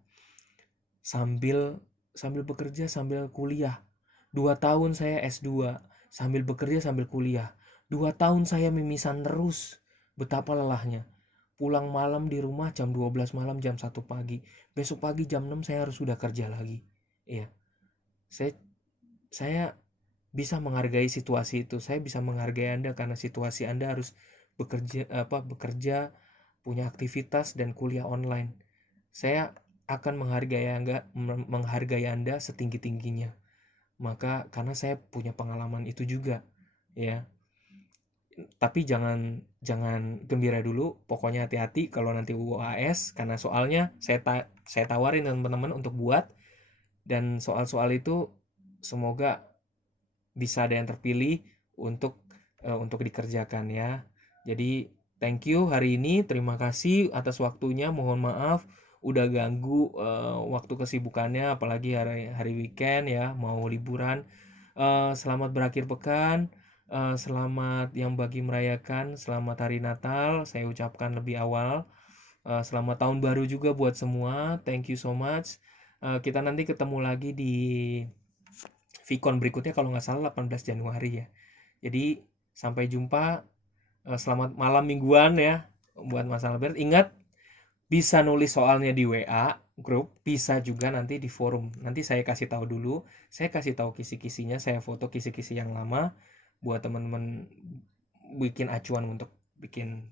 sambil bekerja sambil kuliah. 2 tahun saya S2 sambil bekerja sambil kuliah. 2 tahun saya mimisan terus. Betapa lelahnya. Pulang malam di rumah jam 12 malam, jam 1 pagi. Besok pagi jam 6 saya harus sudah kerja lagi. Iya. Saya bisa menghargai situasi itu. Saya bisa menghargai Anda karena situasi Anda harus bekerja, punya aktivitas dan kuliah online. Saya akan menghargai Anda setinggi-tingginya. Maka karena saya punya pengalaman itu juga, ya. Tapi jangan gembira dulu, pokoknya hati-hati kalau nanti UAS, karena soalnya saya tawarin teman-teman untuk buat, dan soal-soal itu semoga bisa ada yang terpilih untuk dikerjakan ya. Jadi thank you hari ini, terima kasih atas waktunya, mohon maaf udah ganggu waktu kesibukannya, apalagi hari weekend ya, mau liburan. Selamat berakhir pekan. Selamat yang bagi merayakan, selamat hari Natal saya ucapkan lebih awal. Selamat tahun baru juga buat semua. Thank you so much. Kita nanti ketemu lagi di Vicon berikutnya kalau nggak salah 18 Januari ya. Jadi sampai jumpa. Selamat malam mingguan ya buat masalah berat. Ingat, bisa nulis soalnya di WA grup, bisa juga nanti di forum. Nanti saya kasih tahu dulu, saya kasih tahu kisi-kisinya, saya foto kisi-kisi yang lama buat teman-teman bikin acuan untuk bikin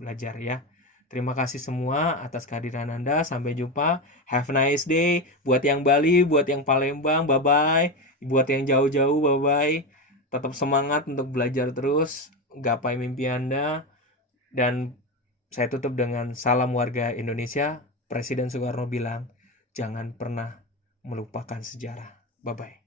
belajar ya. Terima kasih semua atas kehadiran Anda. Sampai jumpa. Have a nice day. Buat yang Bali, buat yang Palembang, bye-bye. Buat yang jauh-jauh, bye-bye. Tetap semangat untuk belajar terus. Gapai mimpi Anda. Dan saya tutup dengan salam warga Indonesia. Presiden Soekarno bilang, jangan pernah melupakan sejarah. Bye-bye.